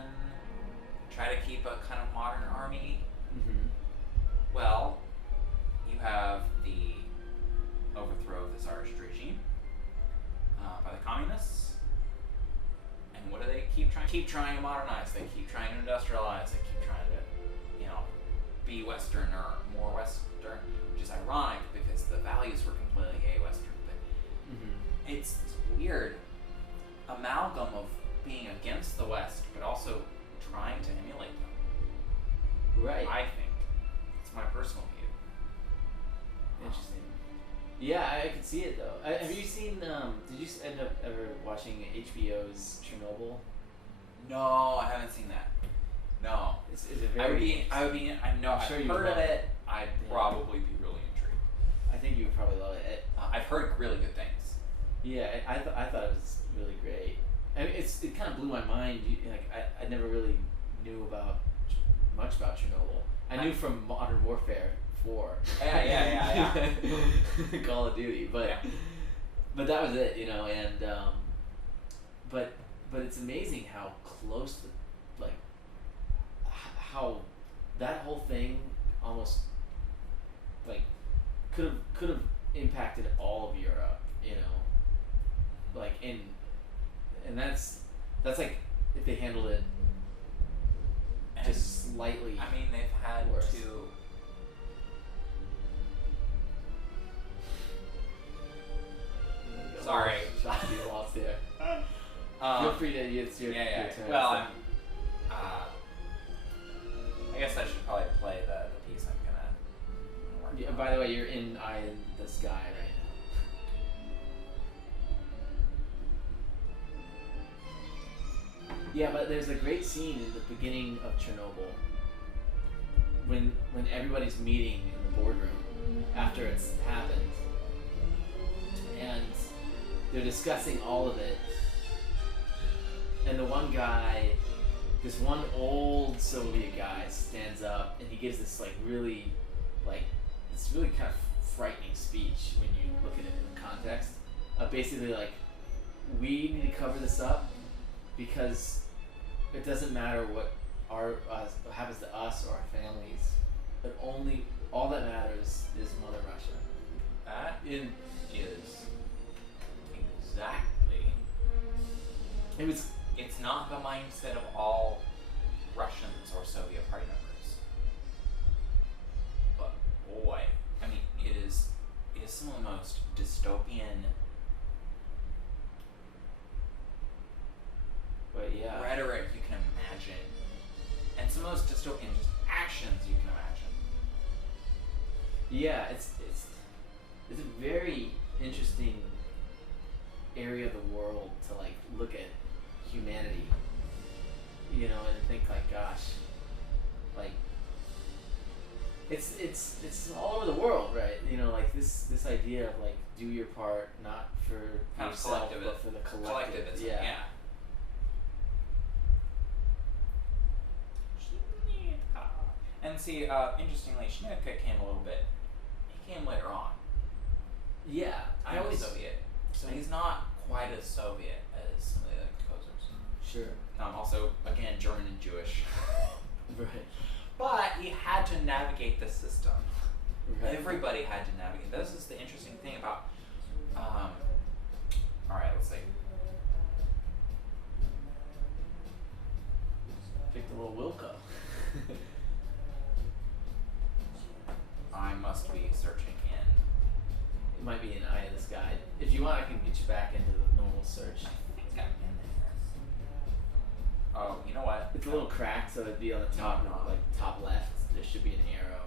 try to keep a kind of modern army. Well, you have the overthrow of the Tsarist regime by the communists, and what do they keep trying? Keep trying to modernize. They keep trying to industrialize. They keep trying to, be Western or more Western, which is ironic because the values were completely a-Western. But it's this weird amalgam of being against the West, but also trying to emulate them. Right. I think it's my personal view. Interesting. Yeah, I could see it though. Have you seen? Did you end up ever watching HBO's Chernobyl? No, I haven't seen that. No, It's a very. I would be. I know. I'm sure I've you heard would of love it. I'd probably be really intrigued. I think you would probably love it. I've heard really good things. Yeah, I thought it was really great. I mean, it kind of blew my mind. I never really knew much about Chernobyl. I knew from Modern Warfare 4. Yeah. Call of Duty, but that was it, and but it's amazing how close how that whole thing almost like could have impacted all of Europe, you know, like and that's like if they handled it And, just slightly. I mean, they've had worse. to. Sorry. Shot you lost here. Feel Um, free to. It's your, yeah. your turn. Well, so- I'm. I guess I should probably play the piece I'm gonna work Yeah, on. by the way, you're in Eye in the Sky right now. Yeah, but there's a great scene in the beginning of Chernobyl when everybody's meeting in the boardroom after it's happened, and they're discussing all of it. And the one guy, this one old Soviet guy, stands up and he gives this really kind of frightening speech when you look at it in the context of basically like, we need to cover this up because it doesn't matter what what happens to us or our families, but all that matters is Mother Russia. That is exactly. It was It's not the mindset of all Russians or Soviet party members. But boy, I mean, it is some of the most dystopian but yeah. rhetoric you can imagine, and some of the most dystopian just actions you can imagine. Yeah, it's a very interesting area of the world to like look at humanity, you know, and think like, gosh, like it's all over the world, right? You know, like this idea of like do your part, not for Kind of yourself, collectivism. but for the collective. Collectivism, Yeah. yeah. And see, interestingly, Schmiedeke came a little bit. He came later on. Yeah. I I'm a always Soviet, so he's not quite as Soviet as some of the other composers. sure. Also, again, German and Jewish. Right. But he had to navigate the system. Right. Everybody had to navigate. This is the interesting thing about. All right, let's see. Picked a little Wilco. I must be searching in. It might be an Eye in the Sky. If you want, I can get you back into the normal search. I think I'm in there. Oh, you know what? It's a little cracked, so it'd be on the top, No. like top left. There should be an arrow.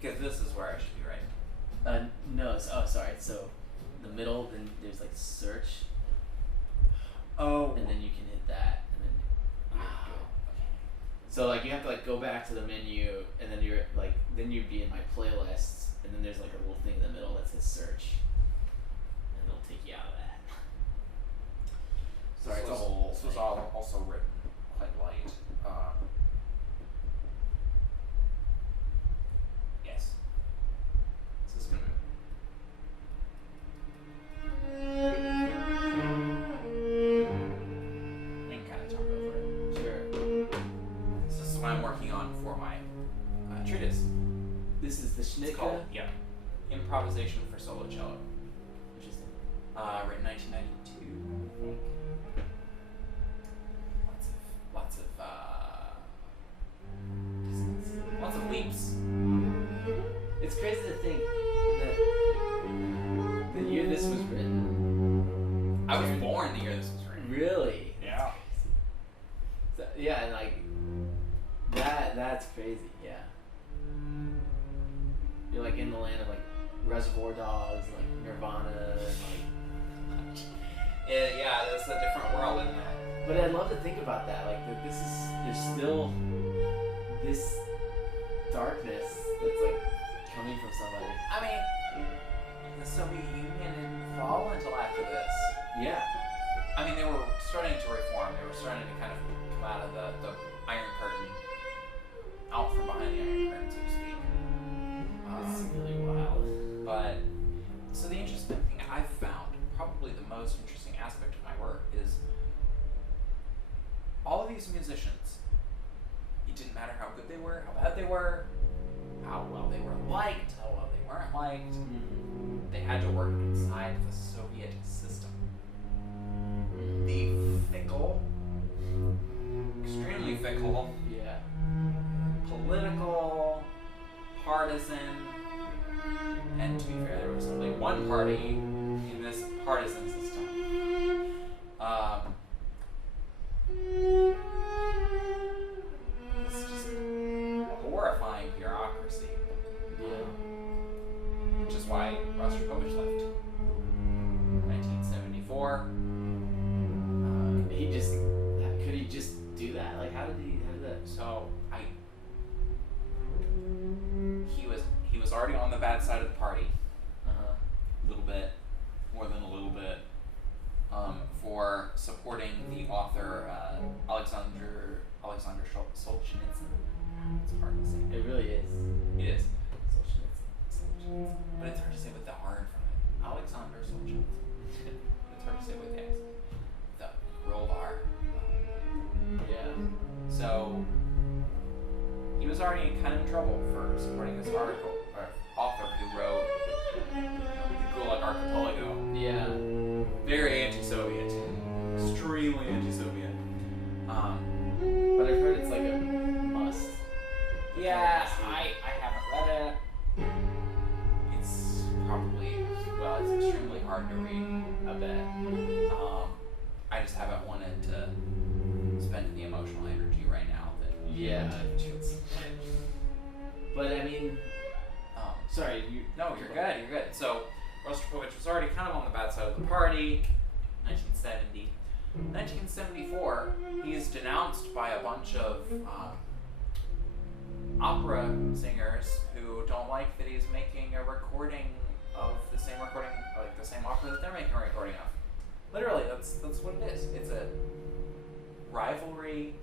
Because this is where I should be right. No. Sorry. So, the middle. Then there's like search, Oh. and then you can hit that, and then you're good. Okay. So like you have to like go back to the menu, and then you're like then you'd be in my playlists, and then there's like a little thing in the middle that says search, and it'll take you out of that. Sorry, it's a whole. This was thing. all also written quite light. Yes. This is gonna move. We can kind of talk over it. Sure. This is what I'm working on for my treatise. This is the It's Schnitka. called Improvisation for Solo Cello. Interesting. Written 1992, I think. Lots of leaps. It's crazy to think that the year this was written. I was born the year this was written. Really? Yeah. So, yeah, and like that's crazy. Yeah. You're like in the land of like Reservoir Dogs, and, like Nirvana, and like. Yeah, that's a different world in that. But I'd love to think about that. Like that, there's still this darkness that's like coming from somebody. I mean, the Soviet Union didn't fall until after this. Yeah. I mean, they were starting to reform. They were starting to kind of come out of the Iron Curtain, out from behind the Iron Curtain, so to speak. It's really wild. But, so the interesting thing I've found, probably the most interesting aspect of my work, is all of these musicians, it didn't matter how good they were, how bad they were, how well they were liked, how well they weren't liked. Mm-hmm. They had to work inside the Soviet system. The fickle, extremely fickle, Yeah. political, partisan, and to be fair, there was only one party in this partisan system. It's just a horrifying bureaucracy. Yeah. Which is why Rostropovich left. 1974. Could he just do that? Like, how did that? So he was already on the bad side of the party. A little bit, more than a little bit, for supporting the author Alexander Solzhenitsyn. It's hard to say. It really is. It is. Solzhenitsyn. But it's hard to say with the R in front of it. Alexander Solzhenitsyn. It's hard to say with the X. The roll R. Yeah. So he was already kind of in trouble for supporting this author who wrote the Gulag Archipelago. Yeah. Very anti-Soviet, extremely anti-Soviet. But I've heard it's like a must. Yeah, I haven't read it. It's probably it's extremely hard to read. I bet. I just haven't wanted to spend the emotional energy right now. Yeah. But I mean, sorry. No, you're good. You're good. So Rostropovich was already kind of on the bad side of the party. 1970. 1974, he's denounced by a bunch of opera singers who don't like that he's making a recording of the same opera that they're making a recording of. Literally, that's what it is. It's a rivalry,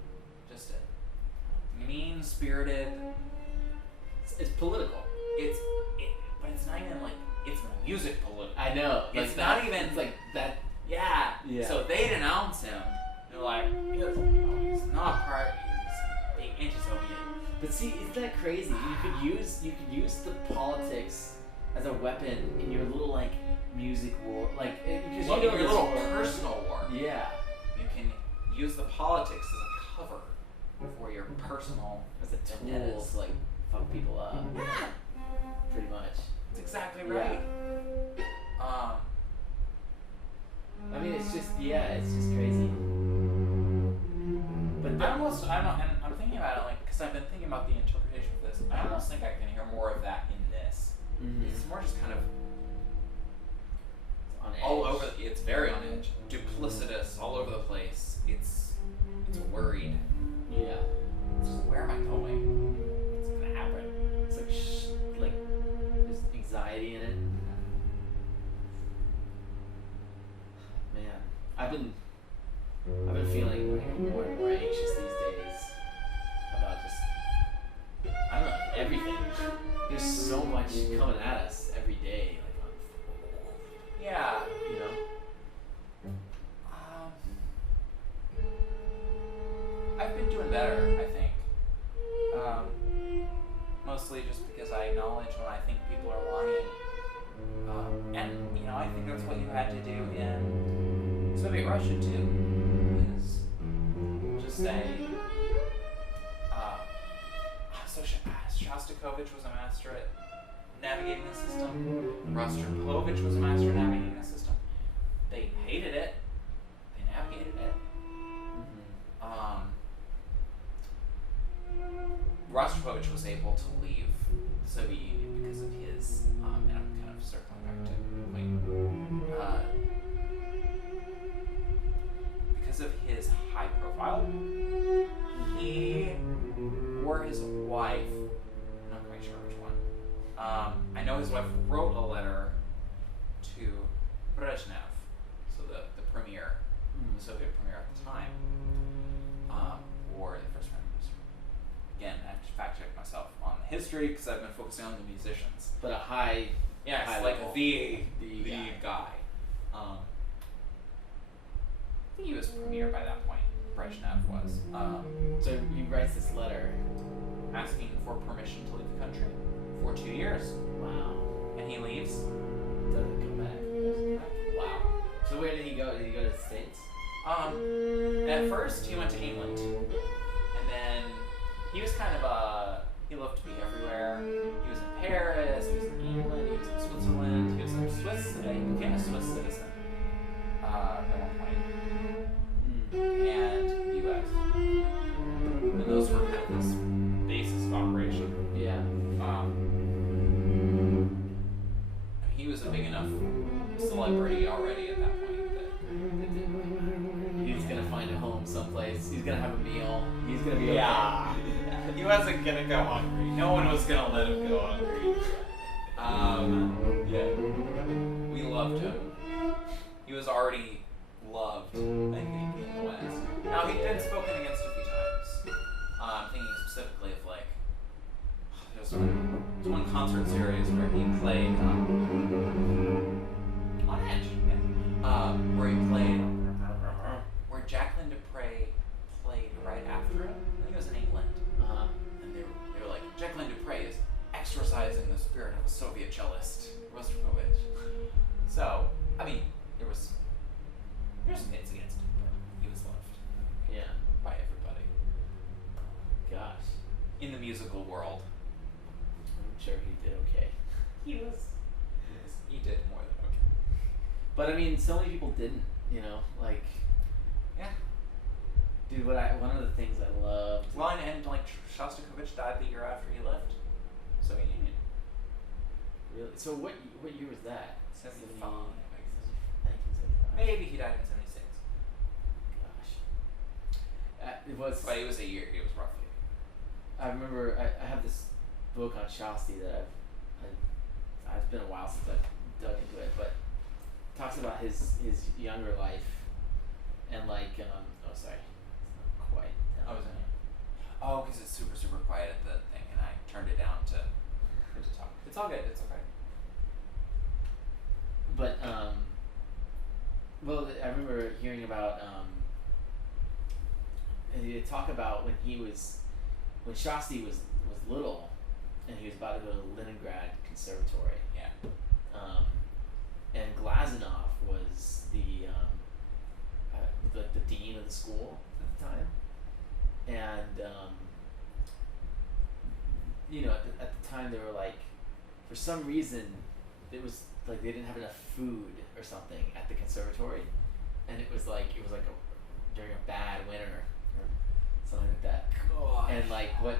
just a mean-spirited. It's political. But it's not even like it's music political. I know. It's not even. It's like that. Yeah. Yeah. So they denounce him. They're like, he's not part. He's being anti-Soviet. But see, isn't that crazy? You could use the politics as a weapon in your little like music war, like because Well, you know your little war. personal war. Yeah. You can use the politics as a cover for your personal As a tool vendettas. to like fuck people up. Yeah. Pretty much. That's exactly right. I mean, it's just crazy. But I'm thinking about it like because I've been thinking about the interpretation of this. I almost think I can hear more of that in this. Mm-hmm. It's more just kind of on edge. all over. It's very on edge, duplicitous, all over the place. It's worried. Yeah. It's just, where am I going? What's gonna happen? It's like there's anxiety in it. Man, I've been feeling more and more anxious these days about just I don't know everything. There's so much coming at us every day, like Yeah. you know. I've been doing better, I think. Mostly just because I acknowledge when I think people are lying. And, I think that's what you had to do in Soviet Russia, too. Is just say, so Shostakovich was a master at navigating the system. Rostropovich was a master at navigating the system. They hated it. They navigated it. Rostropovich was able to leave the Soviet Union because of his, and I'm kind of circling back to the point, because of his high profile. He or his wife, I'm not quite sure which one. I know his wife wrote a letter to Brezhnev, so the premier, the Soviet premier at the time, or the first prime minister. Again, I have to fact check myself on the history because I've been focusing on the musicians. But a high Yeah, it's level. like the guy. I think he was premier by that point. Brezhnev was. So he writes this letter. Asking for permission to leave the country. for 2 years, Wow. and he leaves. Doesn't come back. Wow. So where did he go? Did he go to the States? At first he went to England, and then he was kind of he loved to be everywhere. He was in Paris, he was in England, he was in Switzerland, he was in Swiss. He became a Swiss citizen at one point, and the U.S. And those were kind of his basis of operation. Yeah. He was a big enough celebrity already at that point that it didn't really matter. He's gonna find a home someplace. He's gonna have a meal. He's gonna be Yeah. He wasn't gonna go hungry. No one was gonna let him go hungry. Yeah. We loved him. He was already loved, I think, in the West. Now, he'd been spoken against a few times. I'm thinking specifically of, like, there's one concert series where he played, on Edge, yeah. Where he played, where Jacqueline Dupre played right after him. I think it was in England. And they were like, Jacqueline Dupre is exorcising the spirit of a Soviet cellist, Rostropovich. So, I mean, there was some hits against him, but he was loved. Yeah. By everybody. Gosh. In the musical world. I'm sure he did okay. He did more than okay. But I mean, so many people didn't. You know, like. Yeah. Dude, one of the things I loved. Well, and like Shostakovich died the year after he left Soviet Union. Really? So what year was that? 75. 1975. Maybe he died in 76. Gosh. It was. But it was a year. It was roughly. I remember I have this book on Shasti that it's been a while since I've dug into it, but talks about his younger life and like oh sorry, it's not quite. Oh, is it? Oh, because it's super, super quiet at the thing, and I turned it down to talk. It's all good. It's okay. But well, I remember hearing about and he talk about when Shasti was little, and he was about to go to Leningrad Conservatory. Yeah. And Glazunov was the dean of the school at the time, and you know, at the time they were like, for some reason, it was like they didn't have enough food or something at the conservatory, and it was like during a bad winter or something like that. God. And like what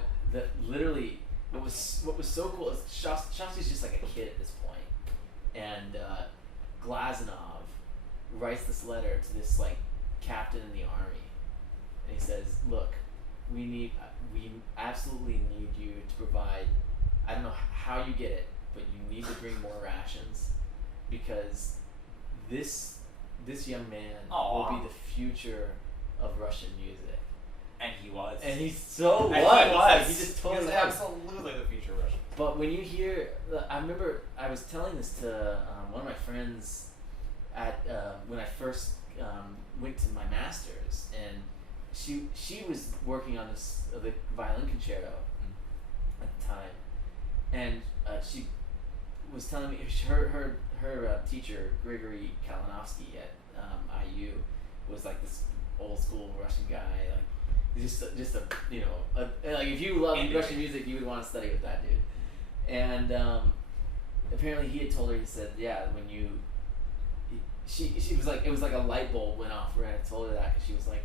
was so cool is Shasti's just like a kid at this point, and Glazunov writes this letter to this like captain in the army, and he says, "Look, we absolutely need you to provide. I don't know how you get it, but you need to bring more rations, because this young man will be the future of Russian music." And he was. And he so was. And he was. Like, he just totally was was. absolutely the future Russian. But when you hear, I remember I was telling this to one of my friends at when I first went to my master's, and she was working on the violin concerto at the time, and she was telling me her teacher Grigory Kalinowski at IU was like this old school Russian guy, like just a you know like if you love Russian music, you would want to study with that dude. And apparently he had told her, he said, yeah, when you she was like, it was like a light bulb went off when I told her that, because she was like,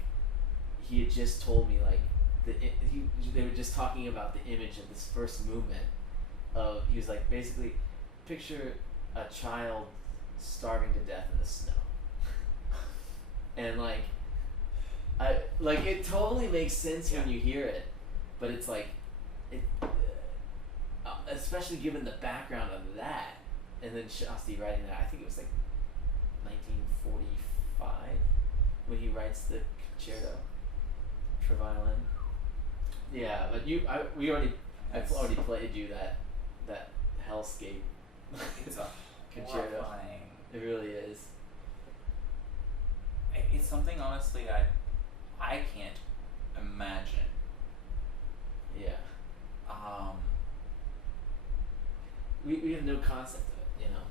he had just told me like they were just talking about the image of this first movement of, he was like, basically picture a child starving to death in the snow. And it totally makes sense when you hear it, but it's like, especially given the background of that, and then Shasti writing that, I think it was like 1945 when he writes the concerto for violin. Yeah, but I've already played you that hellscape. It's a concerto. horrifying. It really is. It's something, honestly, I can't imagine. Yeah. we have no concept of it, you know.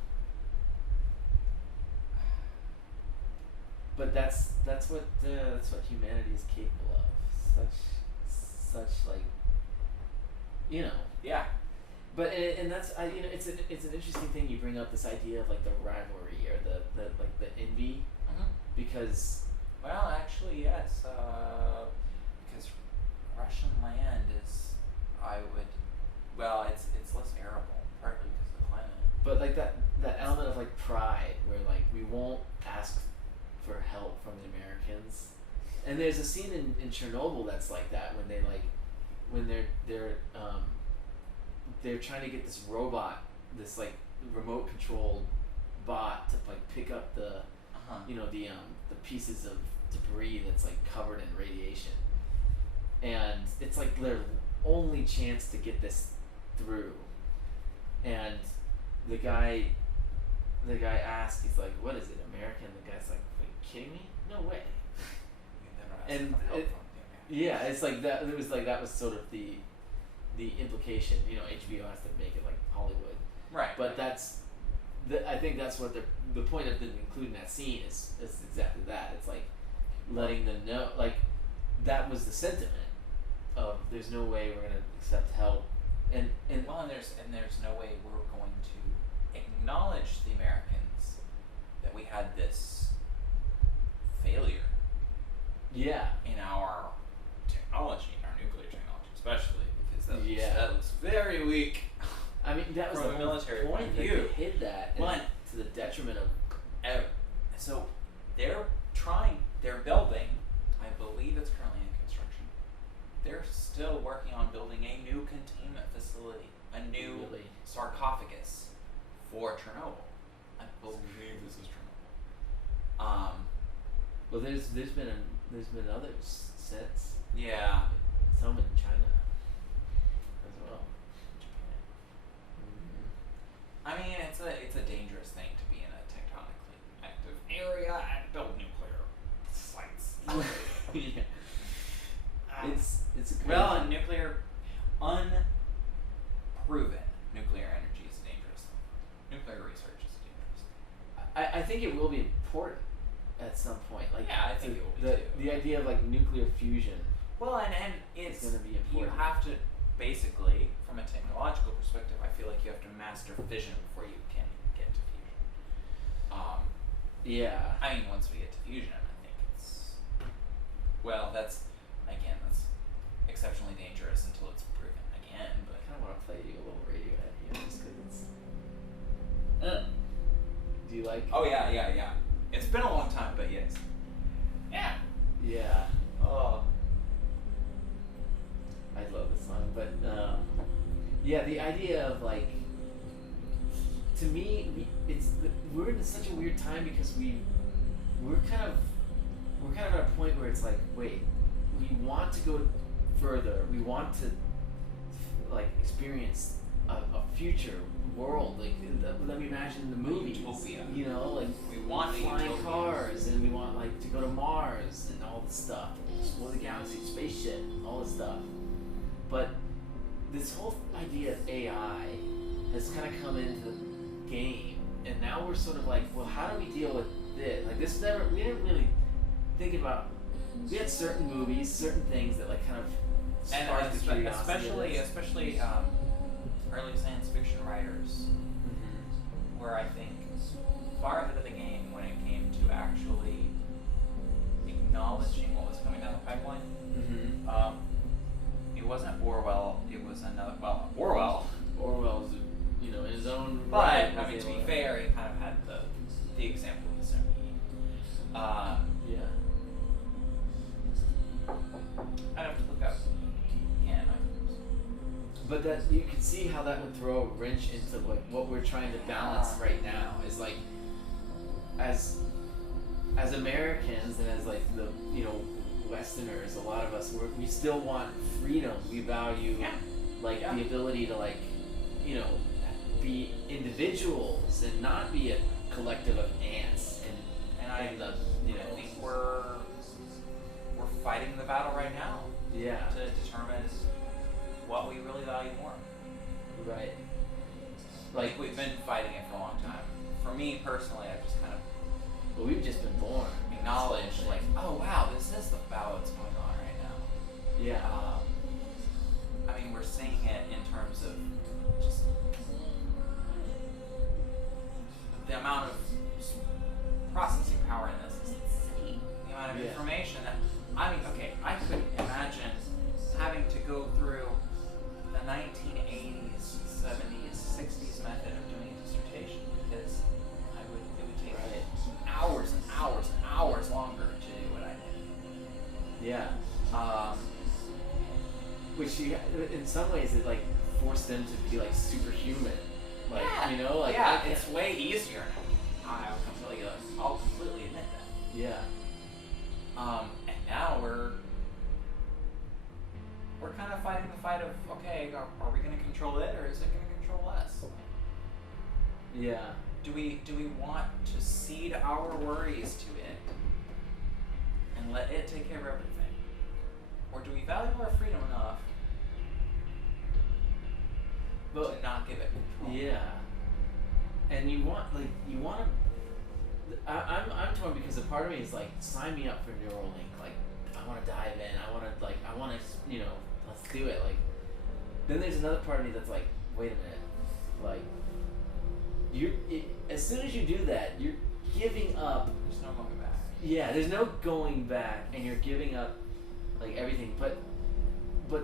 But that's what humanity is capable of. Such like, you know. Yeah. But and that's it's an interesting thing you bring up, this idea of like the rivalry or the like the envy, because well, actually, yes, because Russian land is, it's less arable, partly because of the climate. but like that element of like pride, where like we won't ask for help from the Americans, and there's a scene in Chernobyl that's like that when they're trying to get this robot, this like remote controlled bot to like pick up the the pieces of debris that's like covered in radiation, and it's like their only chance to get this through, and the guy asks, he's like, what is it, American? The guy's like, are you kidding me? No way. And yeah, it's like that. It was like that was sort of the implication. HBO has to make it like Hollywood, right? But I think that's what the point of them including that scene is exactly that. It's like letting them know, like that was the sentiment of there's no way we're gonna accept help, and there's no way we're going to acknowledge the Americans that we had this failure. Yeah. In our technology, in our nuclear technology, especially because that looks very weak. I mean, that was from the a military point of view. They hid that to the detriment of. So they're building. I believe it's currently in construction. They're still working on building a new containment facility, a new sarcophagus for Chernobyl. I believe this is Chernobyl. Well, there's been others since. Yeah. Some in China as well. Japan. I mean, it's a dangerous thing to be in a tectonically active area and build nuclear sites. Yeah. It's a and nuclear, unproven nuclear energy is a dangerous thing. Nuclear research is a dangerous thing. I think it will be important at some point. Like, yeah, I think it will be too. The idea of like nuclear fusion. Well, and it's going to be important. You have to basically, from a technological perspective, I feel like you have to master fission before you can get to fusion. Yeah. I mean, once we get to fusion, I think it's that's exceptionally dangerous until it's proven again. But I kind of want to play you a little Radiohead here just because it's. Do you like? Oh yeah. It's been a long time, but yes. Yeah. Yeah. Oh. I love this song, but yeah, the idea of like, to me, we're in such a weird time because we're kind of at a point where it's like, wait, we want to go further, we want to like experience a future world like that we imagine in the movies. Utopia. Like we want flying cars, and we want like to go to Mars and all this stuff, explore the galaxy, spaceship, all this stuff. But this whole idea of AI has kind of come into the game, and now we're sort of like, well, how do we deal with this? Like we didn't really think about. We had certain movies, certain things that like kind of sparked the curiosity. Especially early science fiction writers were, I think, far ahead of the game when it came to actually acknowledging what was coming down the pipeline. It wasn't Orwell. It was another. Well, Orwell. Orwell's, in his own. But right, I mean, to be fair, he kind of had the example of the Soviet. Yeah. I'd have to look up. Yeah. But that you can see how that would throw a wrench into like what we're trying to balance right now is like, as Americans and as like the Westerners, a lot of us we still want freedom. We value the ability to be individuals and not be a collective of ants. And I think we're fighting the battle right now. Yeah. To determine what we really value more. Right. Like we've been fighting it for a long time. For me personally, I've just kind of well, we've just been born. acknowledged, like, oh wow, this is the battle that's going on right now. Yeah. I mean, we're seeing it in terms of just the amount of processing power in this is insane. The amount of information that, I mean, okay, I couldn't imagine having to go through the 1980s, 70s, 60s method of doing a dissertation because it would take hours and hours and hours longer to do what I did. Yeah. Which you, in some ways, it like forced them to be like superhuman. Like, you know, like it's way easier now. I'll completely admit that. Yeah. And now we're kind of fighting the fight of, okay, are we going to control it or is it going to control us? Yeah. Do we want to cede our worries to it and let it take care of everything? Or do we value our freedom enough to not give it control? Yeah. And you want to. I'm torn because a part of me is like, sign me up for Neuralink. Like, I want to dive in. I want to, let's do it. Like, then there's another part of me that's like, wait a minute. Like, as soon as you do that, you're giving up. There's no going back. Yeah, there's no going back, and you're giving up like everything. But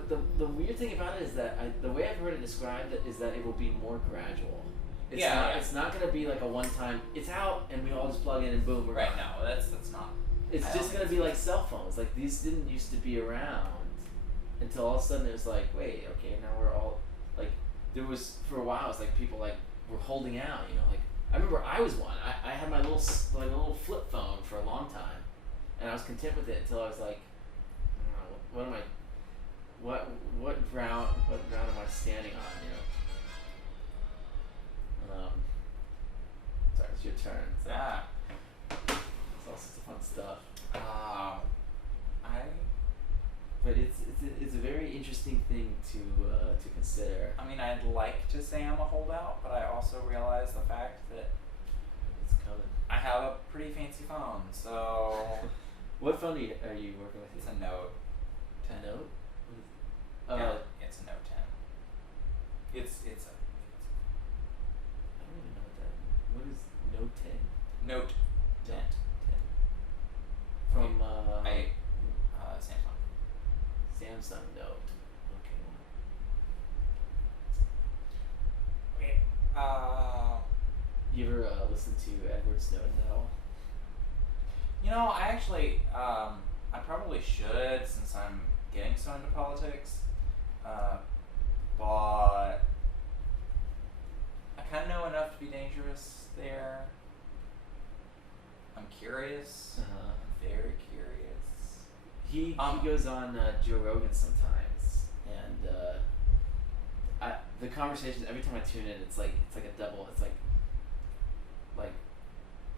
the weird thing about it is that the way I've heard it described is that it will be more gradual. It's not going to be like a one-time, it's out and we all just plug in and boom, we're right gone. now. That's not. It's just going to be like cell phones. Like, these didn't used to be around until all of a sudden it was like, wait, okay, now we're all, like, there was, for a while, it was like people like were holding out, like, I remember I was one. I had my little flip phone for a long time and I was content with it until I was like, I don't know, what ground am I standing on, Sorry, it's your turn. So. Yeah. It's all sorts of fun stuff. But it's a very interesting thing to consider. I mean, I'd like to say I'm a holdout, but I also realize the fact that it's coming. I have a pretty fancy phone, so. What phone are you working with? It's a Note 10. A Note? Yeah, it's a Note 10. It's a. I don't even know what is Note 10? Note 10. From Samsung. Samsung Note. Okay. You ever listen to Edward Snowden at all? I actually, I probably should since I'm getting so into politics, but I kind of know enough to be dangerous there. I'm curious. I'm very curious. He goes on Joe Rogan sometimes, and the conversations, every time I tune in, it's like a double. It's like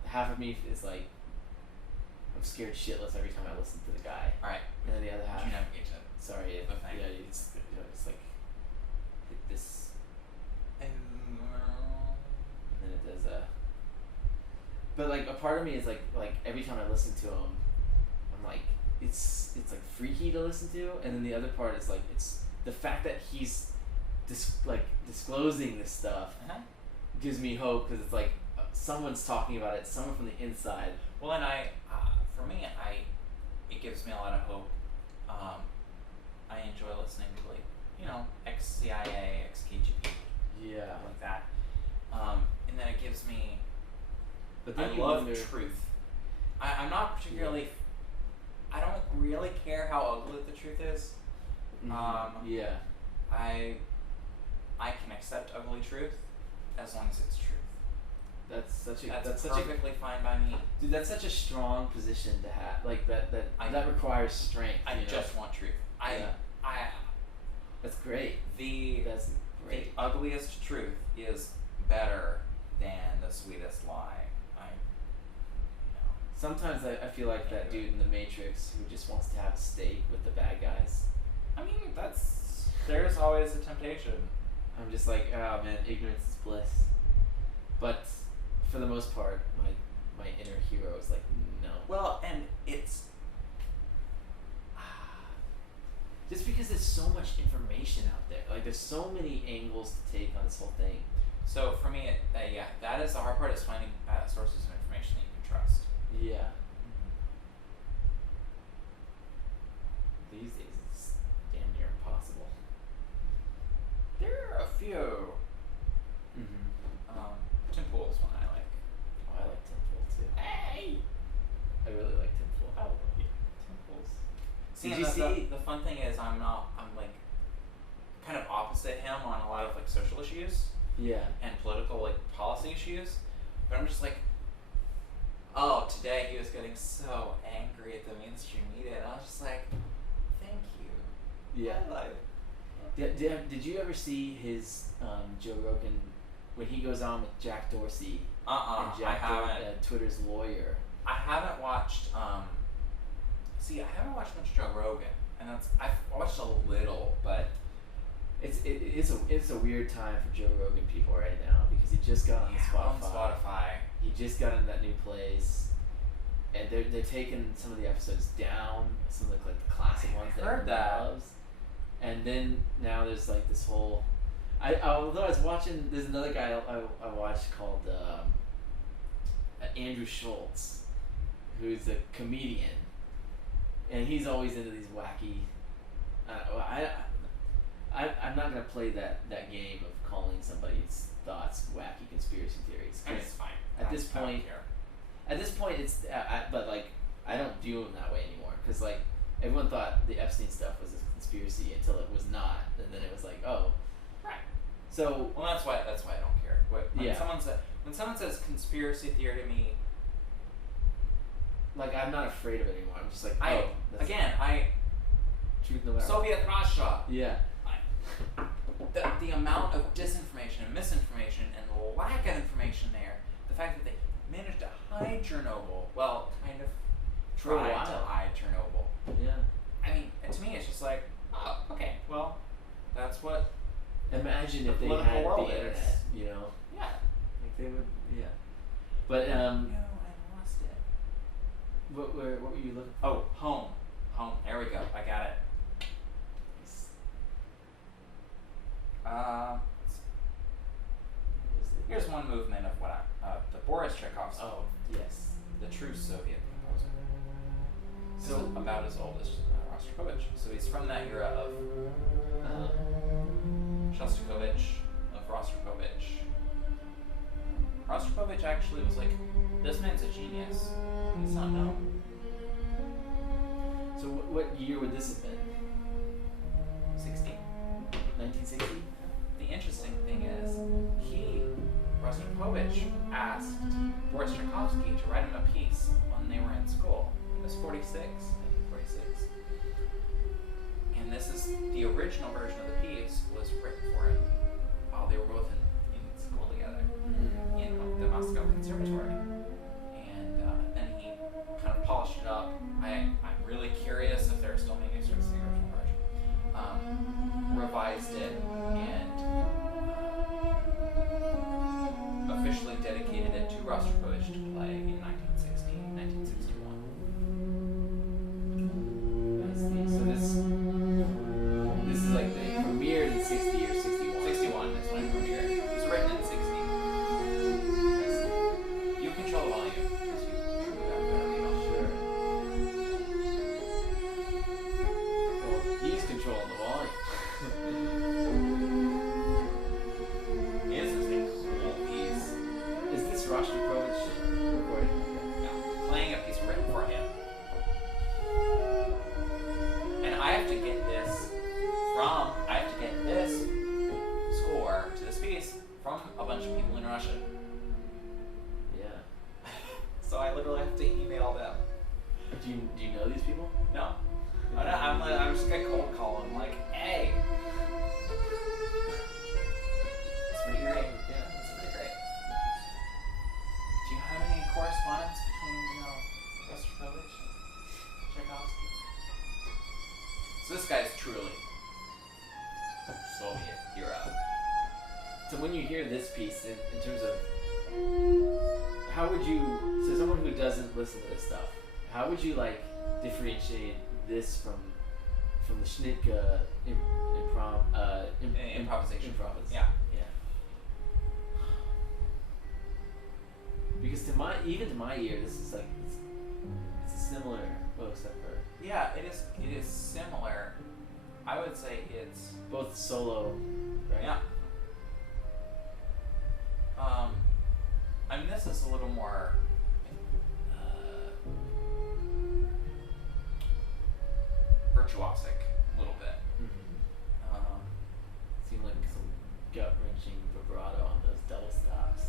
half of me is like, I'm scared shitless every time I listen to the guy. Right. And then the other half. You navigate it. Sorry. The thing. Yeah, it's like hit this. And then it does But like a part of me is like every time I listen to him, I'm like, it's like freaky to listen to, and then the other part is like, it's the fact that he's disclosing this stuff gives me hope, because it's like someone's talking about it, someone from the inside. Well, and for me, it gives me a lot of hope. I enjoy listening to ex-CIA, ex-KGB, like that. And then it gives me. But then I love truth. I'm not particularly. I don't really care how ugly the truth is. Yeah. I can accept ugly truth as long as it's truth. That's perfectly fine by me. Dude, that's such a strong position to have. Like that requires strength. I just want truth. That's great. The ugliest truth is better than the sweetest lie. Sometimes I feel like that dude in the Matrix who just wants to have a steak with the bad guys. I mean, there's always a temptation. I'm just like, oh man, ignorance is bliss. But for the most part, my inner hero is like, no. Well, and it's Just because there's so much information out there, like there's so many angles to take on this whole thing. so for me, that is the hard part is finding sources of information that you can trust. Yeah. These days it's damn near impossible. There are a few. Mm-hmm. Tim Pool's one I like. Oh, I like Tim Pool too. Hey. I really like Tim Pool. Oh, yeah. Tim Pool's. Did you see? The fun thing is I'm like kind of opposite him on a lot of like social issues Yeah. and political like policy issues, but I'm just like, oh, today he was getting so angry at the mainstream media, and I was just like, thank you. Yeah. I like. Did you ever see his Joe Rogan when he goes on with Jack Dorsey and I Jack haven't. Twitter's lawyer? I haven't watched. See, I haven't watched much Joe Rogan, and I've watched a little, but It's a weird time for Joe Rogan people right now because he just got on Spotify. on Spotify. He just got into that new place, and they're taking some of the episodes down, some of the classic I ones heard everyone that. loves. And then now there's like this whole. Although I was watching, there's another guy I watched called Andrew Schultz, who's a comedian, and he's always into these wacky. I'm not gonna play that game of calling somebody's thoughts wacky conspiracy theories. I mean, it's fine. At this I don't point, care. it's but like I don't view him that way anymore because like everyone thought the Epstein stuff was a conspiracy until it was not, and then it was like, oh, Right. so Well, that's why I don't care. When Yeah. someone says conspiracy theory to me, like I'm not afraid of it anymore. I'm just like, I oh, that's truth no matter. Soviet Russia. Yeah. The amount of disinformation and misinformation and lack of information there, the fact that they managed to hide Chernobyl, well, kind of For a tried while. to hide Chernobyl. Yeah. I mean, and to me, it's just like, oh, okay, well, that's what, Imagine The if they political had world the is. internet, you know, yeah. like they would, yeah. But No, I lost it. what were you looking for? Oh, home. There we go. I got it. Here's one movement of the Boris Tchaikovsky, Oh yes. the true Soviet composer. So about as old as Rostropovich. So he's from that era of Shostakovich, of Rostropovich. Rostropovich actually was like, this man's a genius. He's not known. So what year would this have been? 60. 1960. The interesting thing is, Rostropovich asked Boris Tchaikovsky to write him a piece when they were in school. He was 1946. And this is the original version of the piece was written for him while they were both in school together in the Moscow Conservatory. And then he kind of polished it up. I'm really curious if they're still making sort of the original version. Revised it and officially dedicated it to Rostropovich to play in 1961. That's neat. So this is like they premiered in 60 or 61. 61 is when it premiered. It was written in 60. That's neat. You control the volume because you do that better read off. Sure. Well, he's controlling the volume. This is a cool piece. Is this Rostropovich recording? Yeah, playing a piece written for him. And I have to get this score to this piece from a bunch of people in Russia. Yeah. So I literally have to email them. Do you know these people? No. I'm just gonna cold call them like, hey. It's pretty great. Yeah. It's pretty great. Do you have any correspondence between Rostropovich and Tchaikovsky? So this guy's truly Soviet era. So when you hear this piece, in terms of how would you, so someone who doesn't listen to this stuff, how would you like differentiate this from the Schnittke Improvisation. Yeah. Yeah. Because even to my ear, this is like it's a similar, well, except for Yeah, it is similar. I would say it's both solo, right? yeah. I mean, this is a little more virtuosic, a little bit. Seemed like some gut wrenching vibrato on those double stops.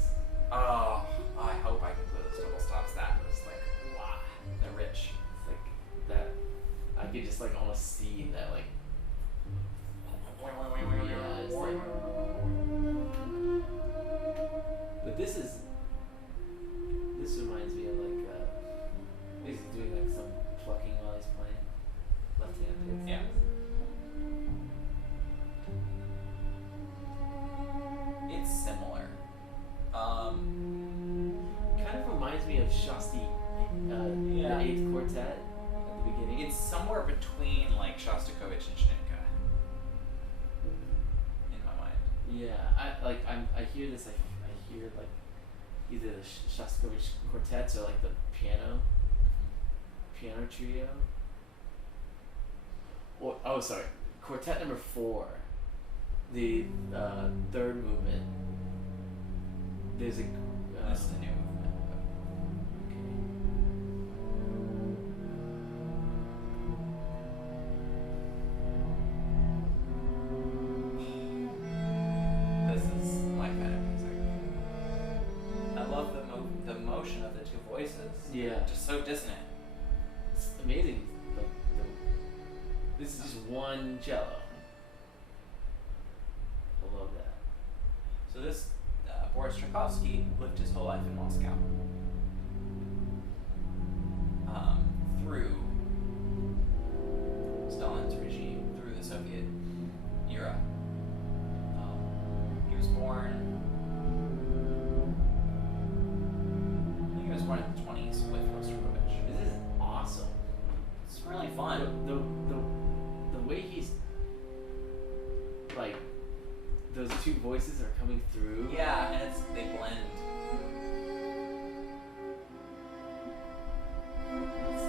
Oh, I hope I can play those double stops. That was like, wow, they're rich. It's like that. I could just like almost see that like. Yeah, it's like. But this reminds me of like basically doing like some plucking while he's playing left-handed. Yeah. It's similar. Kind of reminds me of Shasti, Yeah. the Eighth Quartet at the beginning. It's somewhere between like Shostakovich and Schnittke in my mind. Yeah, I hear this. I hear like either the Shostakovich quartets or like the piano trio. Or sorry, quartet number 4, the third movement. There's a. This is a new movement. This is my kind of music. I love the motion of the two voices. Yeah. Just so dissonant. It's amazing. Like this is just one cello. I love that. So this Boris Tchaikovsky lived his whole life in Moscow. Through Stalin's regime, through the Soviet era. He was born. I think he was born in the 20s with Rostropovich. This is awesome. It's really fun. The way he's like those two voices are coming through. Yeah, and they blend. That's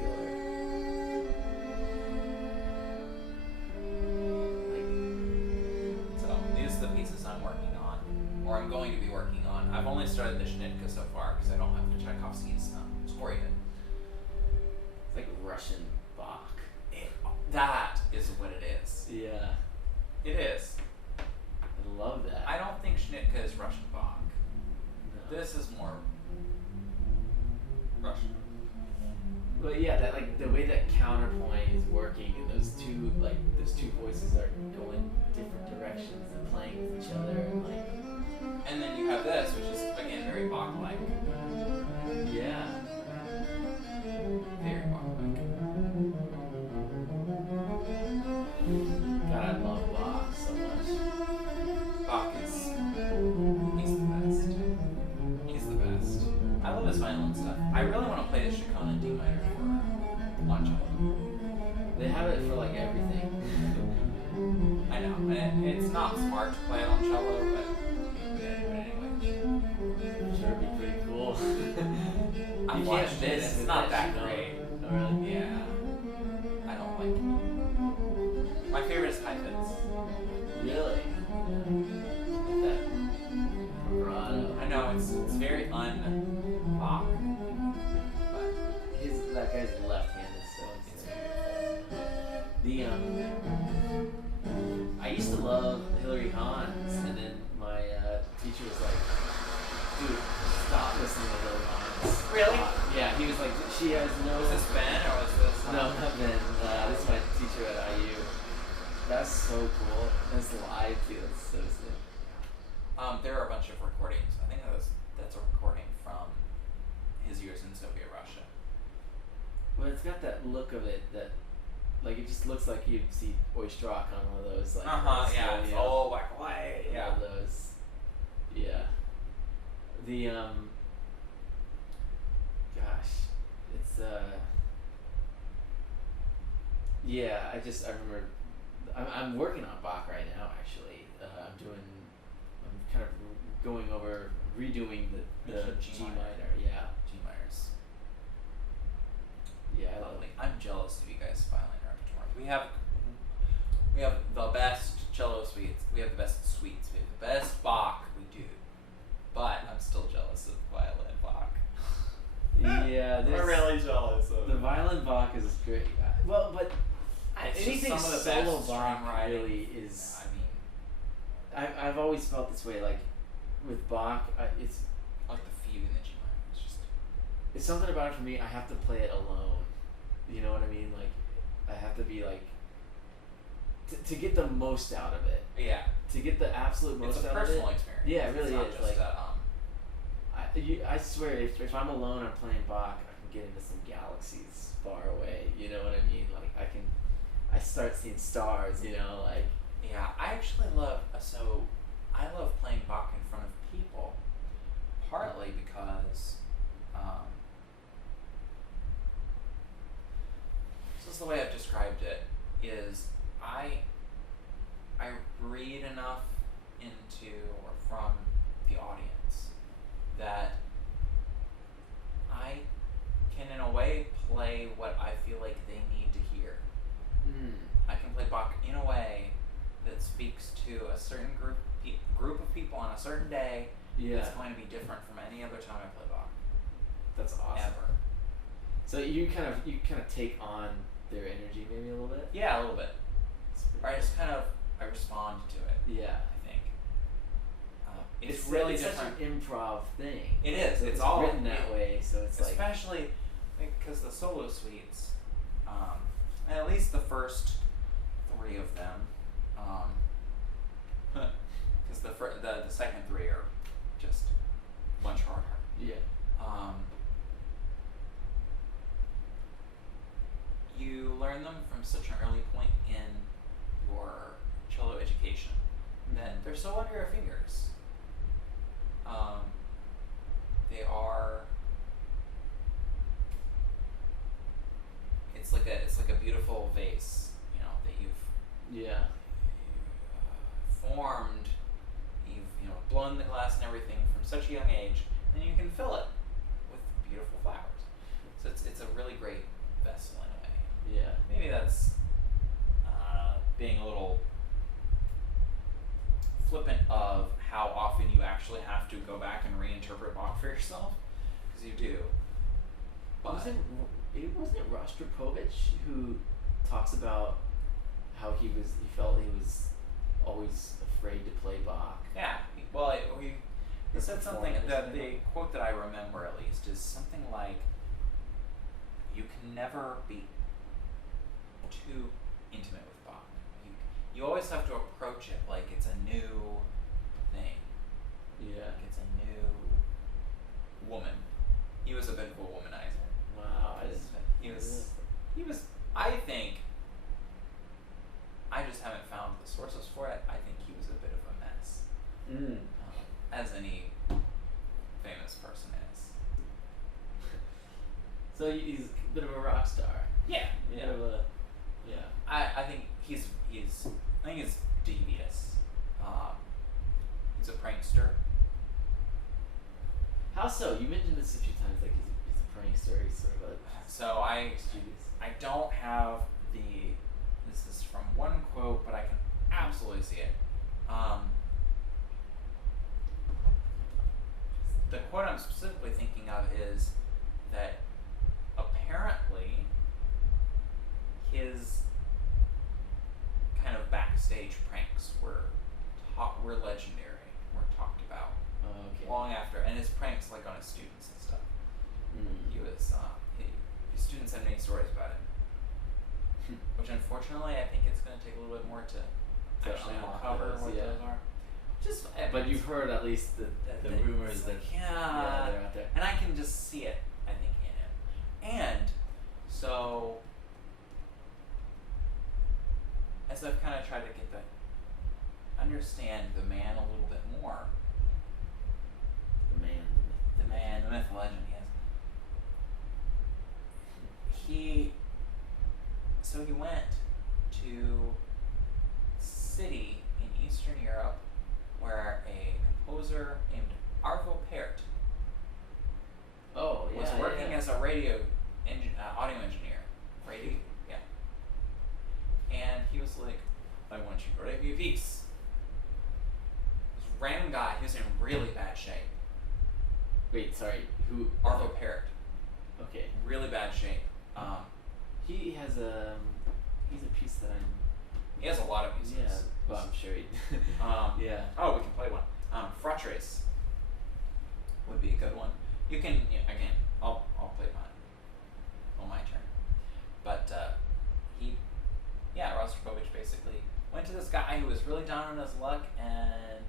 killer. So these are the pieces I'm working on, or I'm going to be working on. I've only started the Schnittke so far because I don't have the Tchaikovsky's score yet. It's like Russian Bach. That is what it is. Yeah, It is. I love that. I don't think Schnittke is Russian Bach. No. This is more Russian. But yeah, that like the way that counterpoint is working, and those two voices are going different directions and playing with each other, and like And then you have this, which is again very Bach-like. yeah. Very Bach-like. God, I love Bach so much. Bach he's the best. He's the best. I love his violin stuff. I really want to play the Chaconne in D minor for on cello. They have it for like everything. I know, and it's not smart to play it on cello, but anyway. Sure, it'd be pretty cool. I've You watched can't it. miss It's with not that Chaconne. great. Oh, really? Yeah, I don't like it. My favorite is Hyphens. Really? Like that vibrato. I know it's very un-Bach, but That guy's left hand is so it's insane. beautiful. I used to love Hilary Hans, and then my teacher was like, dude, stop listening to Hilary Hans. Really? Yeah, he was like, she has no... Was this Ben or was this? No, not Ben. This is my teacher at IU. That's so cool. That's live too. That's so sick. There are a bunch of recordings. I think that's a recording from his years in Soviet Russia. Well, it's got that look of it that Like it just looks like you'd see oyster rock on one of those like. Yeah. It's all black and white. One Yeah. of those. Yeah. The Gosh, it's Yeah, I remember. I'm working on Bach right now. Actually, I'm kind of redoing the G G minor. minor. Yeah, G minors. Yeah, I love Lovely. I'm jealous of you guys' violin repertoire. We have the best cello suites. We have the best suites. We have the best Bach. We do, but I'm still jealous of violin Bach. Yeah, I'm really jealous of the violin Bach is great. Well, but It's just anything some of the solo best Bach string writing. really is. I mean, I've always felt this way. Like with Bach, it's like the fugue in the G minor. It's just it's something about it for me. I have to play it alone. You know what I mean? Like I have to be like to get the most out of it. yeah. To get the absolute most It's a out of it. personal experience. Yeah, it really it's not is. Just Like I swear, if I'm alone, I'm playing Bach, I can get into some galaxies far away. You know what I mean? Like I start seeing stars. You know, like. yeah, I actually love I love playing Bach in front of people, partly because this is the way I've described it, is I read enough into or from the audience that I can in a way play what I feel like they need to hear. I can play Bach in a way that speaks to a certain group of people on a certain day. Yeah. That's going to be different from any other time I play Bach. That's awesome. Ever. So you kind of take on their energy maybe a little bit. Yeah, a little bit. Or I just I respond to it. Yeah. I think. It's really it's different. such an improv thing. It is. So It's all written that way. So it's like. especially because the solo suites, and at least the first 3 of them, because the second 3 are just much harder. Yeah. You learn them from such an early point in your cello education that they're so under your fingers. They are. It's like a beautiful vase, you know, that you've Yeah. formed. You've blown the glass and everything from such a young age, and you can fill it with beautiful flowers. So it's a really great vessel in a way. Yeah. Maybe that's being a little flippant of how often you actually have to go back and reinterpret Bach for yourself, because you do. But Wasn't it Rostropovich who talks about how he felt he was always afraid to play Bach? yeah, well, he said something performance that thing. the quote that I remember at least is something like, "You can never be too intimate with Bach. You always have to approach it like it's a new thing. Yeah. Like it's a new woman." He was a bit of a womanizer. Wow. He was. I think. I just haven't found the sources for it. I think he was a bit of a mess, as any famous person is. So he's a bit of a rock star. Yeah. Bit of a, yeah. I think he's devious. He's a prankster. How so? You mentioned this a few times. Like he's a prankster. He's sort of a So I don't have this is from one quote, but I can absolutely see it. The quote I'm specifically thinking of is that apparently his kind of backstage pranks were legendary, were talked about long after, and his pranks like on his students and stuff. He was his students had many stories about it, which unfortunately I think it's going to take a little bit more to actually uncover what those are. Just, but you've heard at least the rumors that yeah, they're out there, and I can just see it. I think in him, and so understand the man a little bit more. The man, The man, the myth, the legend, yes. So he went to a city in Eastern Europe where a composer named Arvo Pärt Oh, yeah. was working as a audio engineer. Yeah. And he was like, I want you to write me a piece. This random guy, he was in really bad shape. Wait, sorry. Who? Arvo Pärt. Okay. Really bad shape. He has he's a piece that I'm. He has a lot of pieces. Yeah. Well, I'm sure he. Yeah. Oh, we can play one. Fratres would be a good one. You can, again, I'll play mine on my turn. But Rostropovich basically went to this guy who was really down on his luck and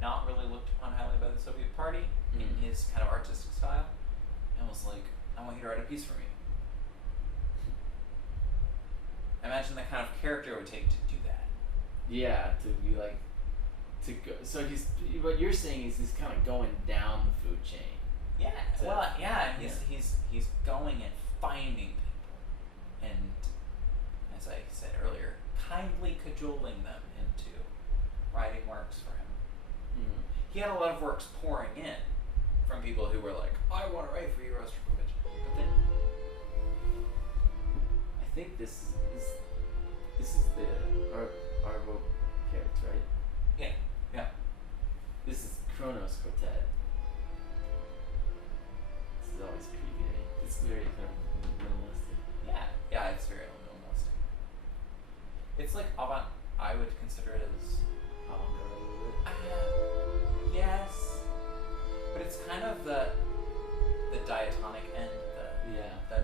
not really looked upon highly by the Soviet Party in his kind of artistic style, and was like, I want you to write a piece for me. Imagine the kind of character it would take to do that. Yeah, to be like, to go. So what you're saying is he's kind of going down the food chain. Yeah. He's going and finding people, and as I said earlier, kindly cajoling them into writing works for him. Mm. He had a lot of works pouring in from people who were like, I want to write for you, Rostropovich. But then I think this is the Arvo Pärt, right? Yeah. This is Kronos Quartet. This is always creepy. It's very kind of minimalistic. Yeah, it's very minimalistic. It's like I would consider it as yes, but it's kind of the diatonic end, the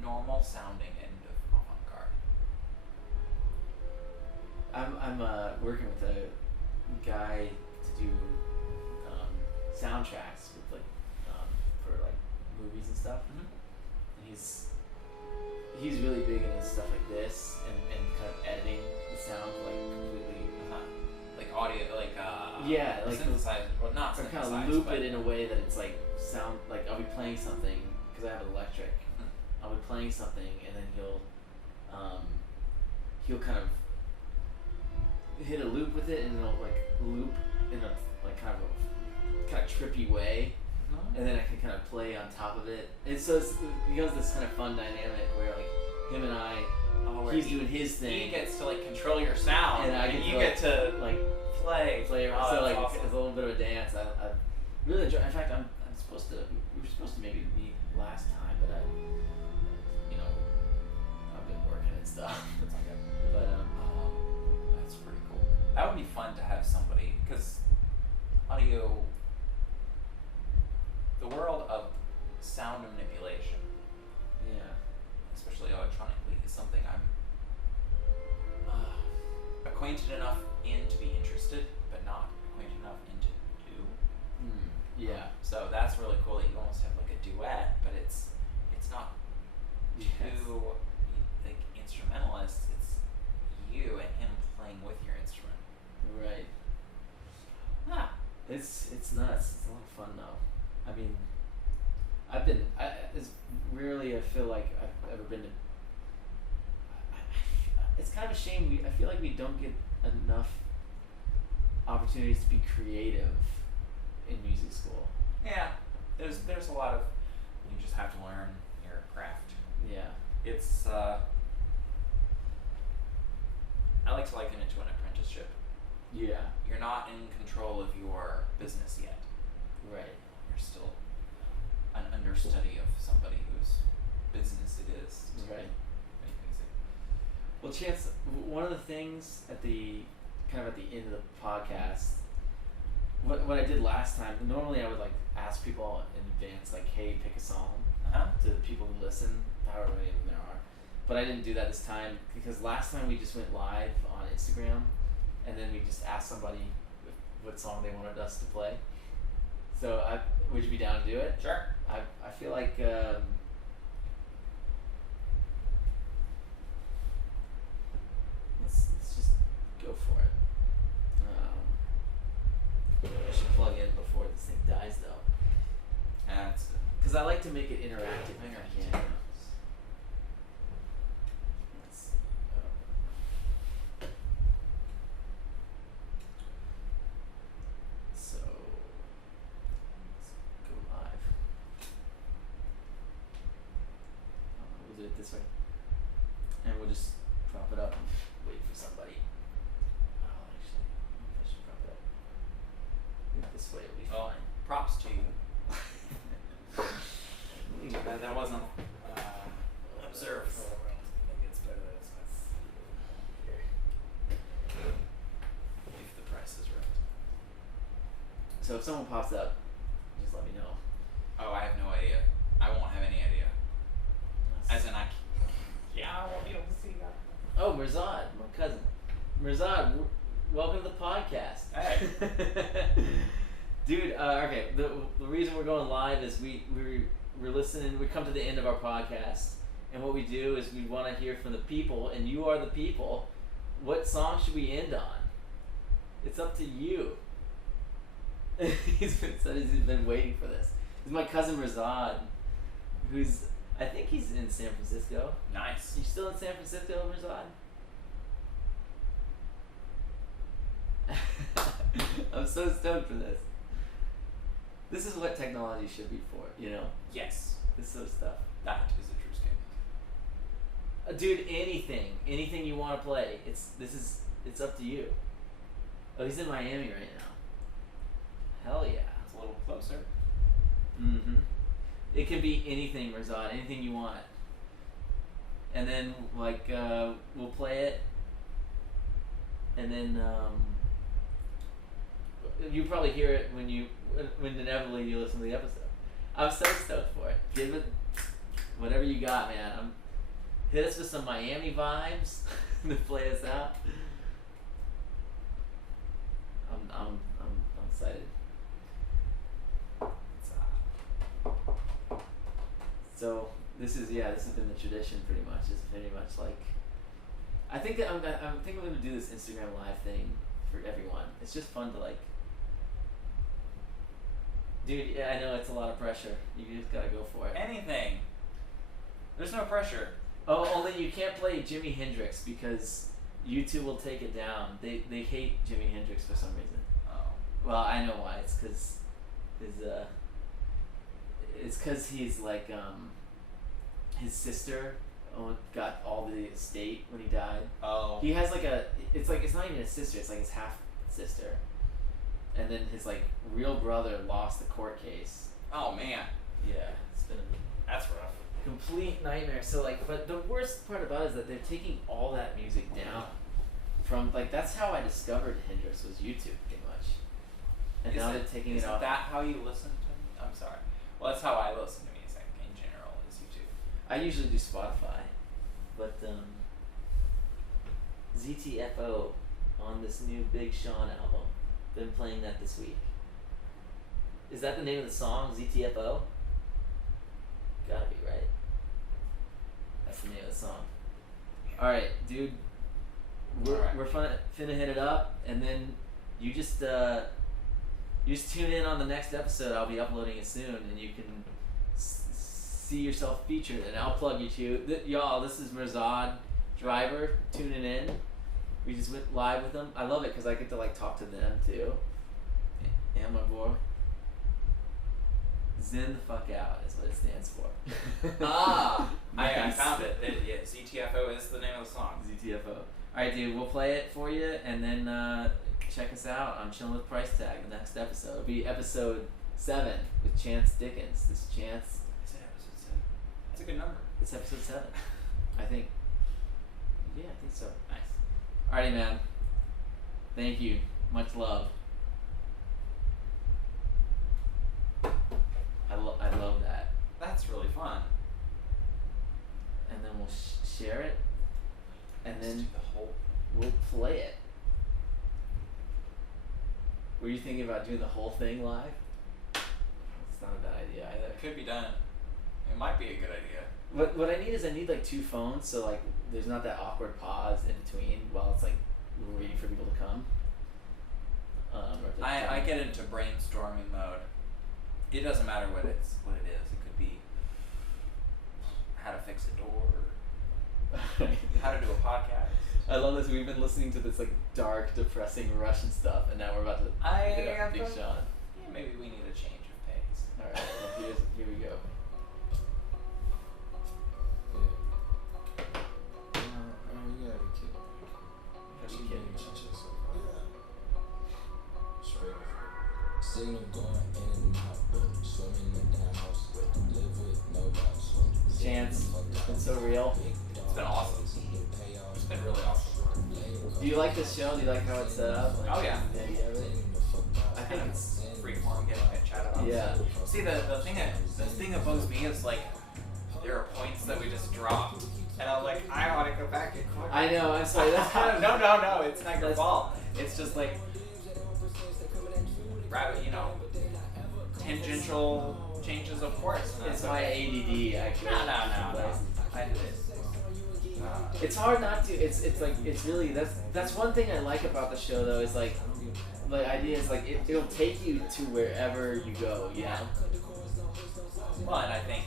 normal sounding end of avant-garde. I'm working with a guy to do soundtracks with for movies and stuff. Mm-hmm. And he's really big into stuff like this and kind of editing the sound completely. Like audio, synthesizer, well not or synthesizer, kind of loop it in a way that it's sound I'll be playing something because I have electric. Mm-hmm. I'll be playing something and then he'll kind of hit a loop with it and it'll loop in a kind of trippy way, and then I can kind of play on top of it. And so it becomes this kind of fun dynamic where him and I, he's doing his thing. He gets to control your sound, and you get to play. Oh, so awesome. It's a little bit of a dance. I really enjoy. In fact, we were supposed to maybe meet last time, but I've been working and stuff. That's not good. But that's pretty cool. That would be fun to have somebody, because audio, the world of sound manipulation, especially electronically, is something I'm acquainted enough in to be interested, but not acquainted enough in to do. Yeah. So that's really cool that you almost have a duet, but it's not two instrumentalists. It's you and him playing with your instrument. Right. It's nuts. It's a lot of fun though. I mean, it's rarely I feel like I've ever been to. It's kind of a shame. I feel like we don't get enough opportunities to be creative in music school. Yeah, there's a lot of, you just have to learn your craft. Yeah. It's I like to liken it to an apprenticeship. Yeah. You're not in control of your business yet. Right. You're still an understudy of somebody whose business it is. Right. Make music. Well, Chance, one of the things at the end of the podcast, what I did last time, normally I would ask people in advance, hey, pick a song to the people who listen, however many of them there are. But I didn't do that this time because last time we just went live on Instagram and then we just asked somebody what song they wanted us to play. So would you be down to do it? Sure. I feel like let's just go for because I like to make it interactive if I can. Let's see. So let's go live. We'll do it this way, and we'll just prop it up and wait for somebody. Oh, actually, I should prop it up. I think this way will be fine. Props to you. That wasn't observed. If the price is right. So if someone pops up, just let me know. Oh, I have no idea. I won't have any idea. As in, I won't be able to see that. Oh, Mirzad, my cousin. Mirzad, welcome to the podcast. Hey. Dude, okay, the reason we're going live is we're listening, we come to the end of our podcast, and what we do is we want to hear from the people, and you are the people. What song should we end on? It's up to you. He's been waiting for this. This is my cousin Mirzad, who's, I think he's in San Francisco. Nice. You still in San Francisco, Mirzad? I'm so stoked for this. This is what technology should be for, you know? Yes. This sort of stuff. That is a true statement. Dude, anything you want to play, it's up to you. Oh, he's in Miami right now. Hell yeah. It's a little closer. Mm-hmm. It can be anything, Mirzad, anything you want. And then, like, we'll play it, and then, you probably hear it when inevitably you listen to the episode. I'm so stoked for it. Give it whatever you got, man. Hit us with some Miami vibes to play us out. I'm excited. So this has been the tradition pretty much. It's pretty much like, I think I'm gonna do this Instagram live thing for everyone. It's just fun to like. Dude, yeah, I know it's a lot of pressure. You just gotta go for it. Anything. There's no pressure. Oh, only you can't play Jimi Hendrix because YouTube will take it down. They hate Jimi Hendrix for some reason. Oh. Well, I know why. It's because he's like his sister got all the estate when he died. Oh. He has like it's not even his sister. It's like his half sister. And then his like real brother lost the court case. Oh man. Yeah, it's been That's rough. complete nightmare. So like, but the worst part about it is that they're taking all that music down. From like, that's how I discovered Hendrix, was YouTube pretty much. And now they're taking it off. Is that how you listen to? I'm sorry. Well, that's how I listen to music in general, is YouTube. I usually do Spotify, but ZTFO on this new Big Sean album. Been playing that this week. Is that the name of the song, ZTFO? Gotta be, right? That's the name of the song. Alright, dude. We're finna hit it up, and then you just tune in on the next episode. I'll be uploading it soon, and you can see yourself featured, and I'll plug you too. Y'all, this is Mirzad Driver tuning in. We just went live with them. I love it because I get to like talk to them too. And my boy. Zen the fuck out is what it stands for. I found it. Yeah, ZTFO is the name of the song. ZTFO. Alright, dude, we'll play it for you, and then check us out on Chillin with Price Tag, the next episode. It'll be episode 7 with Chance Dickens. This is Chance. Is it episode 7? That's a good number. It's episode 7. I think. Yeah, I think so. Nice. Alrighty, man. Thank you. Much love. I love that. That's really fun. And then we'll share it, and Let's then do the whole. we'll play it. Were you thinking about doing the whole thing live? It's not a bad idea either. It could be done. It might be a good idea. What I need is like 2 phones, so like there's not that awkward pause in between while it's like we're waiting for people to come. I get into brainstorming mode. It doesn't matter what it is. It could be fix a door, how to do a podcast. I love this. We've been listening to this like dark, depressing Russian stuff, and now we're about to hit up Big Sean. Yeah, maybe we need a change of pace. All right, well, here we go. You gotta be kidding. Are you kidding? Straight up. Signal going in and out. Swimming in the house. Live with no doubts. Chance, it's been so real. It's been awesome. It's been really awesome. Do you like this show? Do you like how it's set up? Like, Oh, yeah. Yeah, you have it? I think it's Free form, getting a chat about. yeah. See, the thing that bugs me is like there are points that we just dropped, and I'm like, I want to go back and quick. I know. I'm sorry. That's kind of no, it's not your That's- fault. It's just like, tangential changes of course. and it's that's my okay. ADD actually. No. I did it. It's hard not to. It's like it's really that's one thing I like about the show though is like the idea is like it'll take you to wherever you go. You know. Well, and I think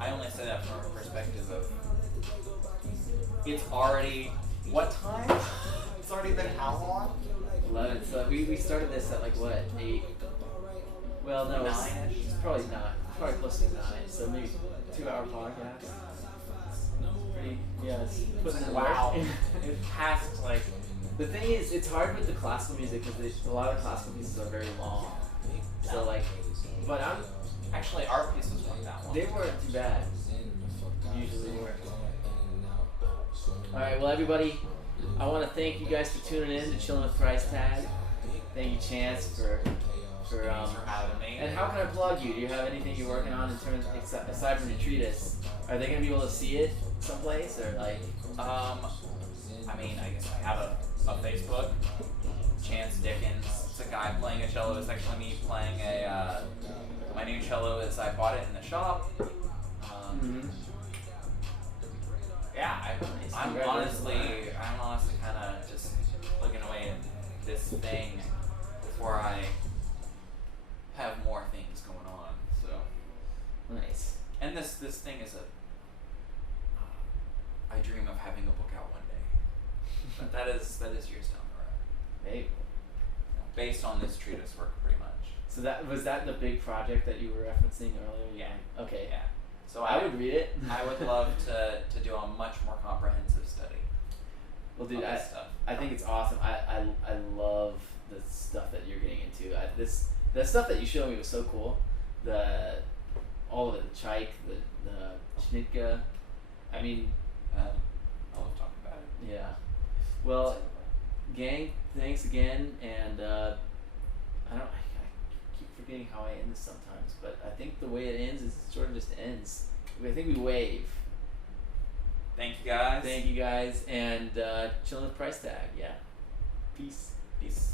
I only say that from a perspective of it's already what time? It's already been how long? 11. So we started this at like what 8? Well, no, it's 9-ish? it's probably not. It's probably close to 9. So maybe 2-hour podcast. Pretty, yeah. It's putting in Wow. work. It passed like The thing is, it's hard with the classical music because a lot of classical pieces are very long. So like, but actually our pieces weren't that long. they weren't too bad. Usually weren't. All right, well everybody, I want to thank you guys for tuning in to Chillin' with Price Tag. Thank you, Chance, for Thanks for having me. And how can I plug you? Do you have anything you're working on in terms aside from your treatise? Are they gonna be able to see it someplace or like? I mean, I guess I have a Facebook, Chance Dickens. It's a guy playing a cello. It's actually me playing a. My new cello is I bought it in the shop. Yeah, I'm honestly kind of just plugging away at this thing before I have more things going on. So. Nice. And this thing is I dream of having a book out one day, but that is years down the road. Maybe. Based on this treatise work, pretty much. So that was that the big project that you were referencing earlier? Yeah. Okay. Yeah. So I would read it. I would love to do a much more comprehensive study. Well, dude, of this stuff. I think it's awesome. I love the stuff that you're getting into. The stuff that you showed me was so cool. All of it, the Chaik, the Schnitka. I mean, I love talking about it. yeah. Well, gang, thanks again, and I keep forgetting how I end this sometimes, but I think the way it ends is it sort of just ends. I think we wave. Thank you guys. Thank you guys, and Chillin' with Price Tag. Yeah. Peace. Peace.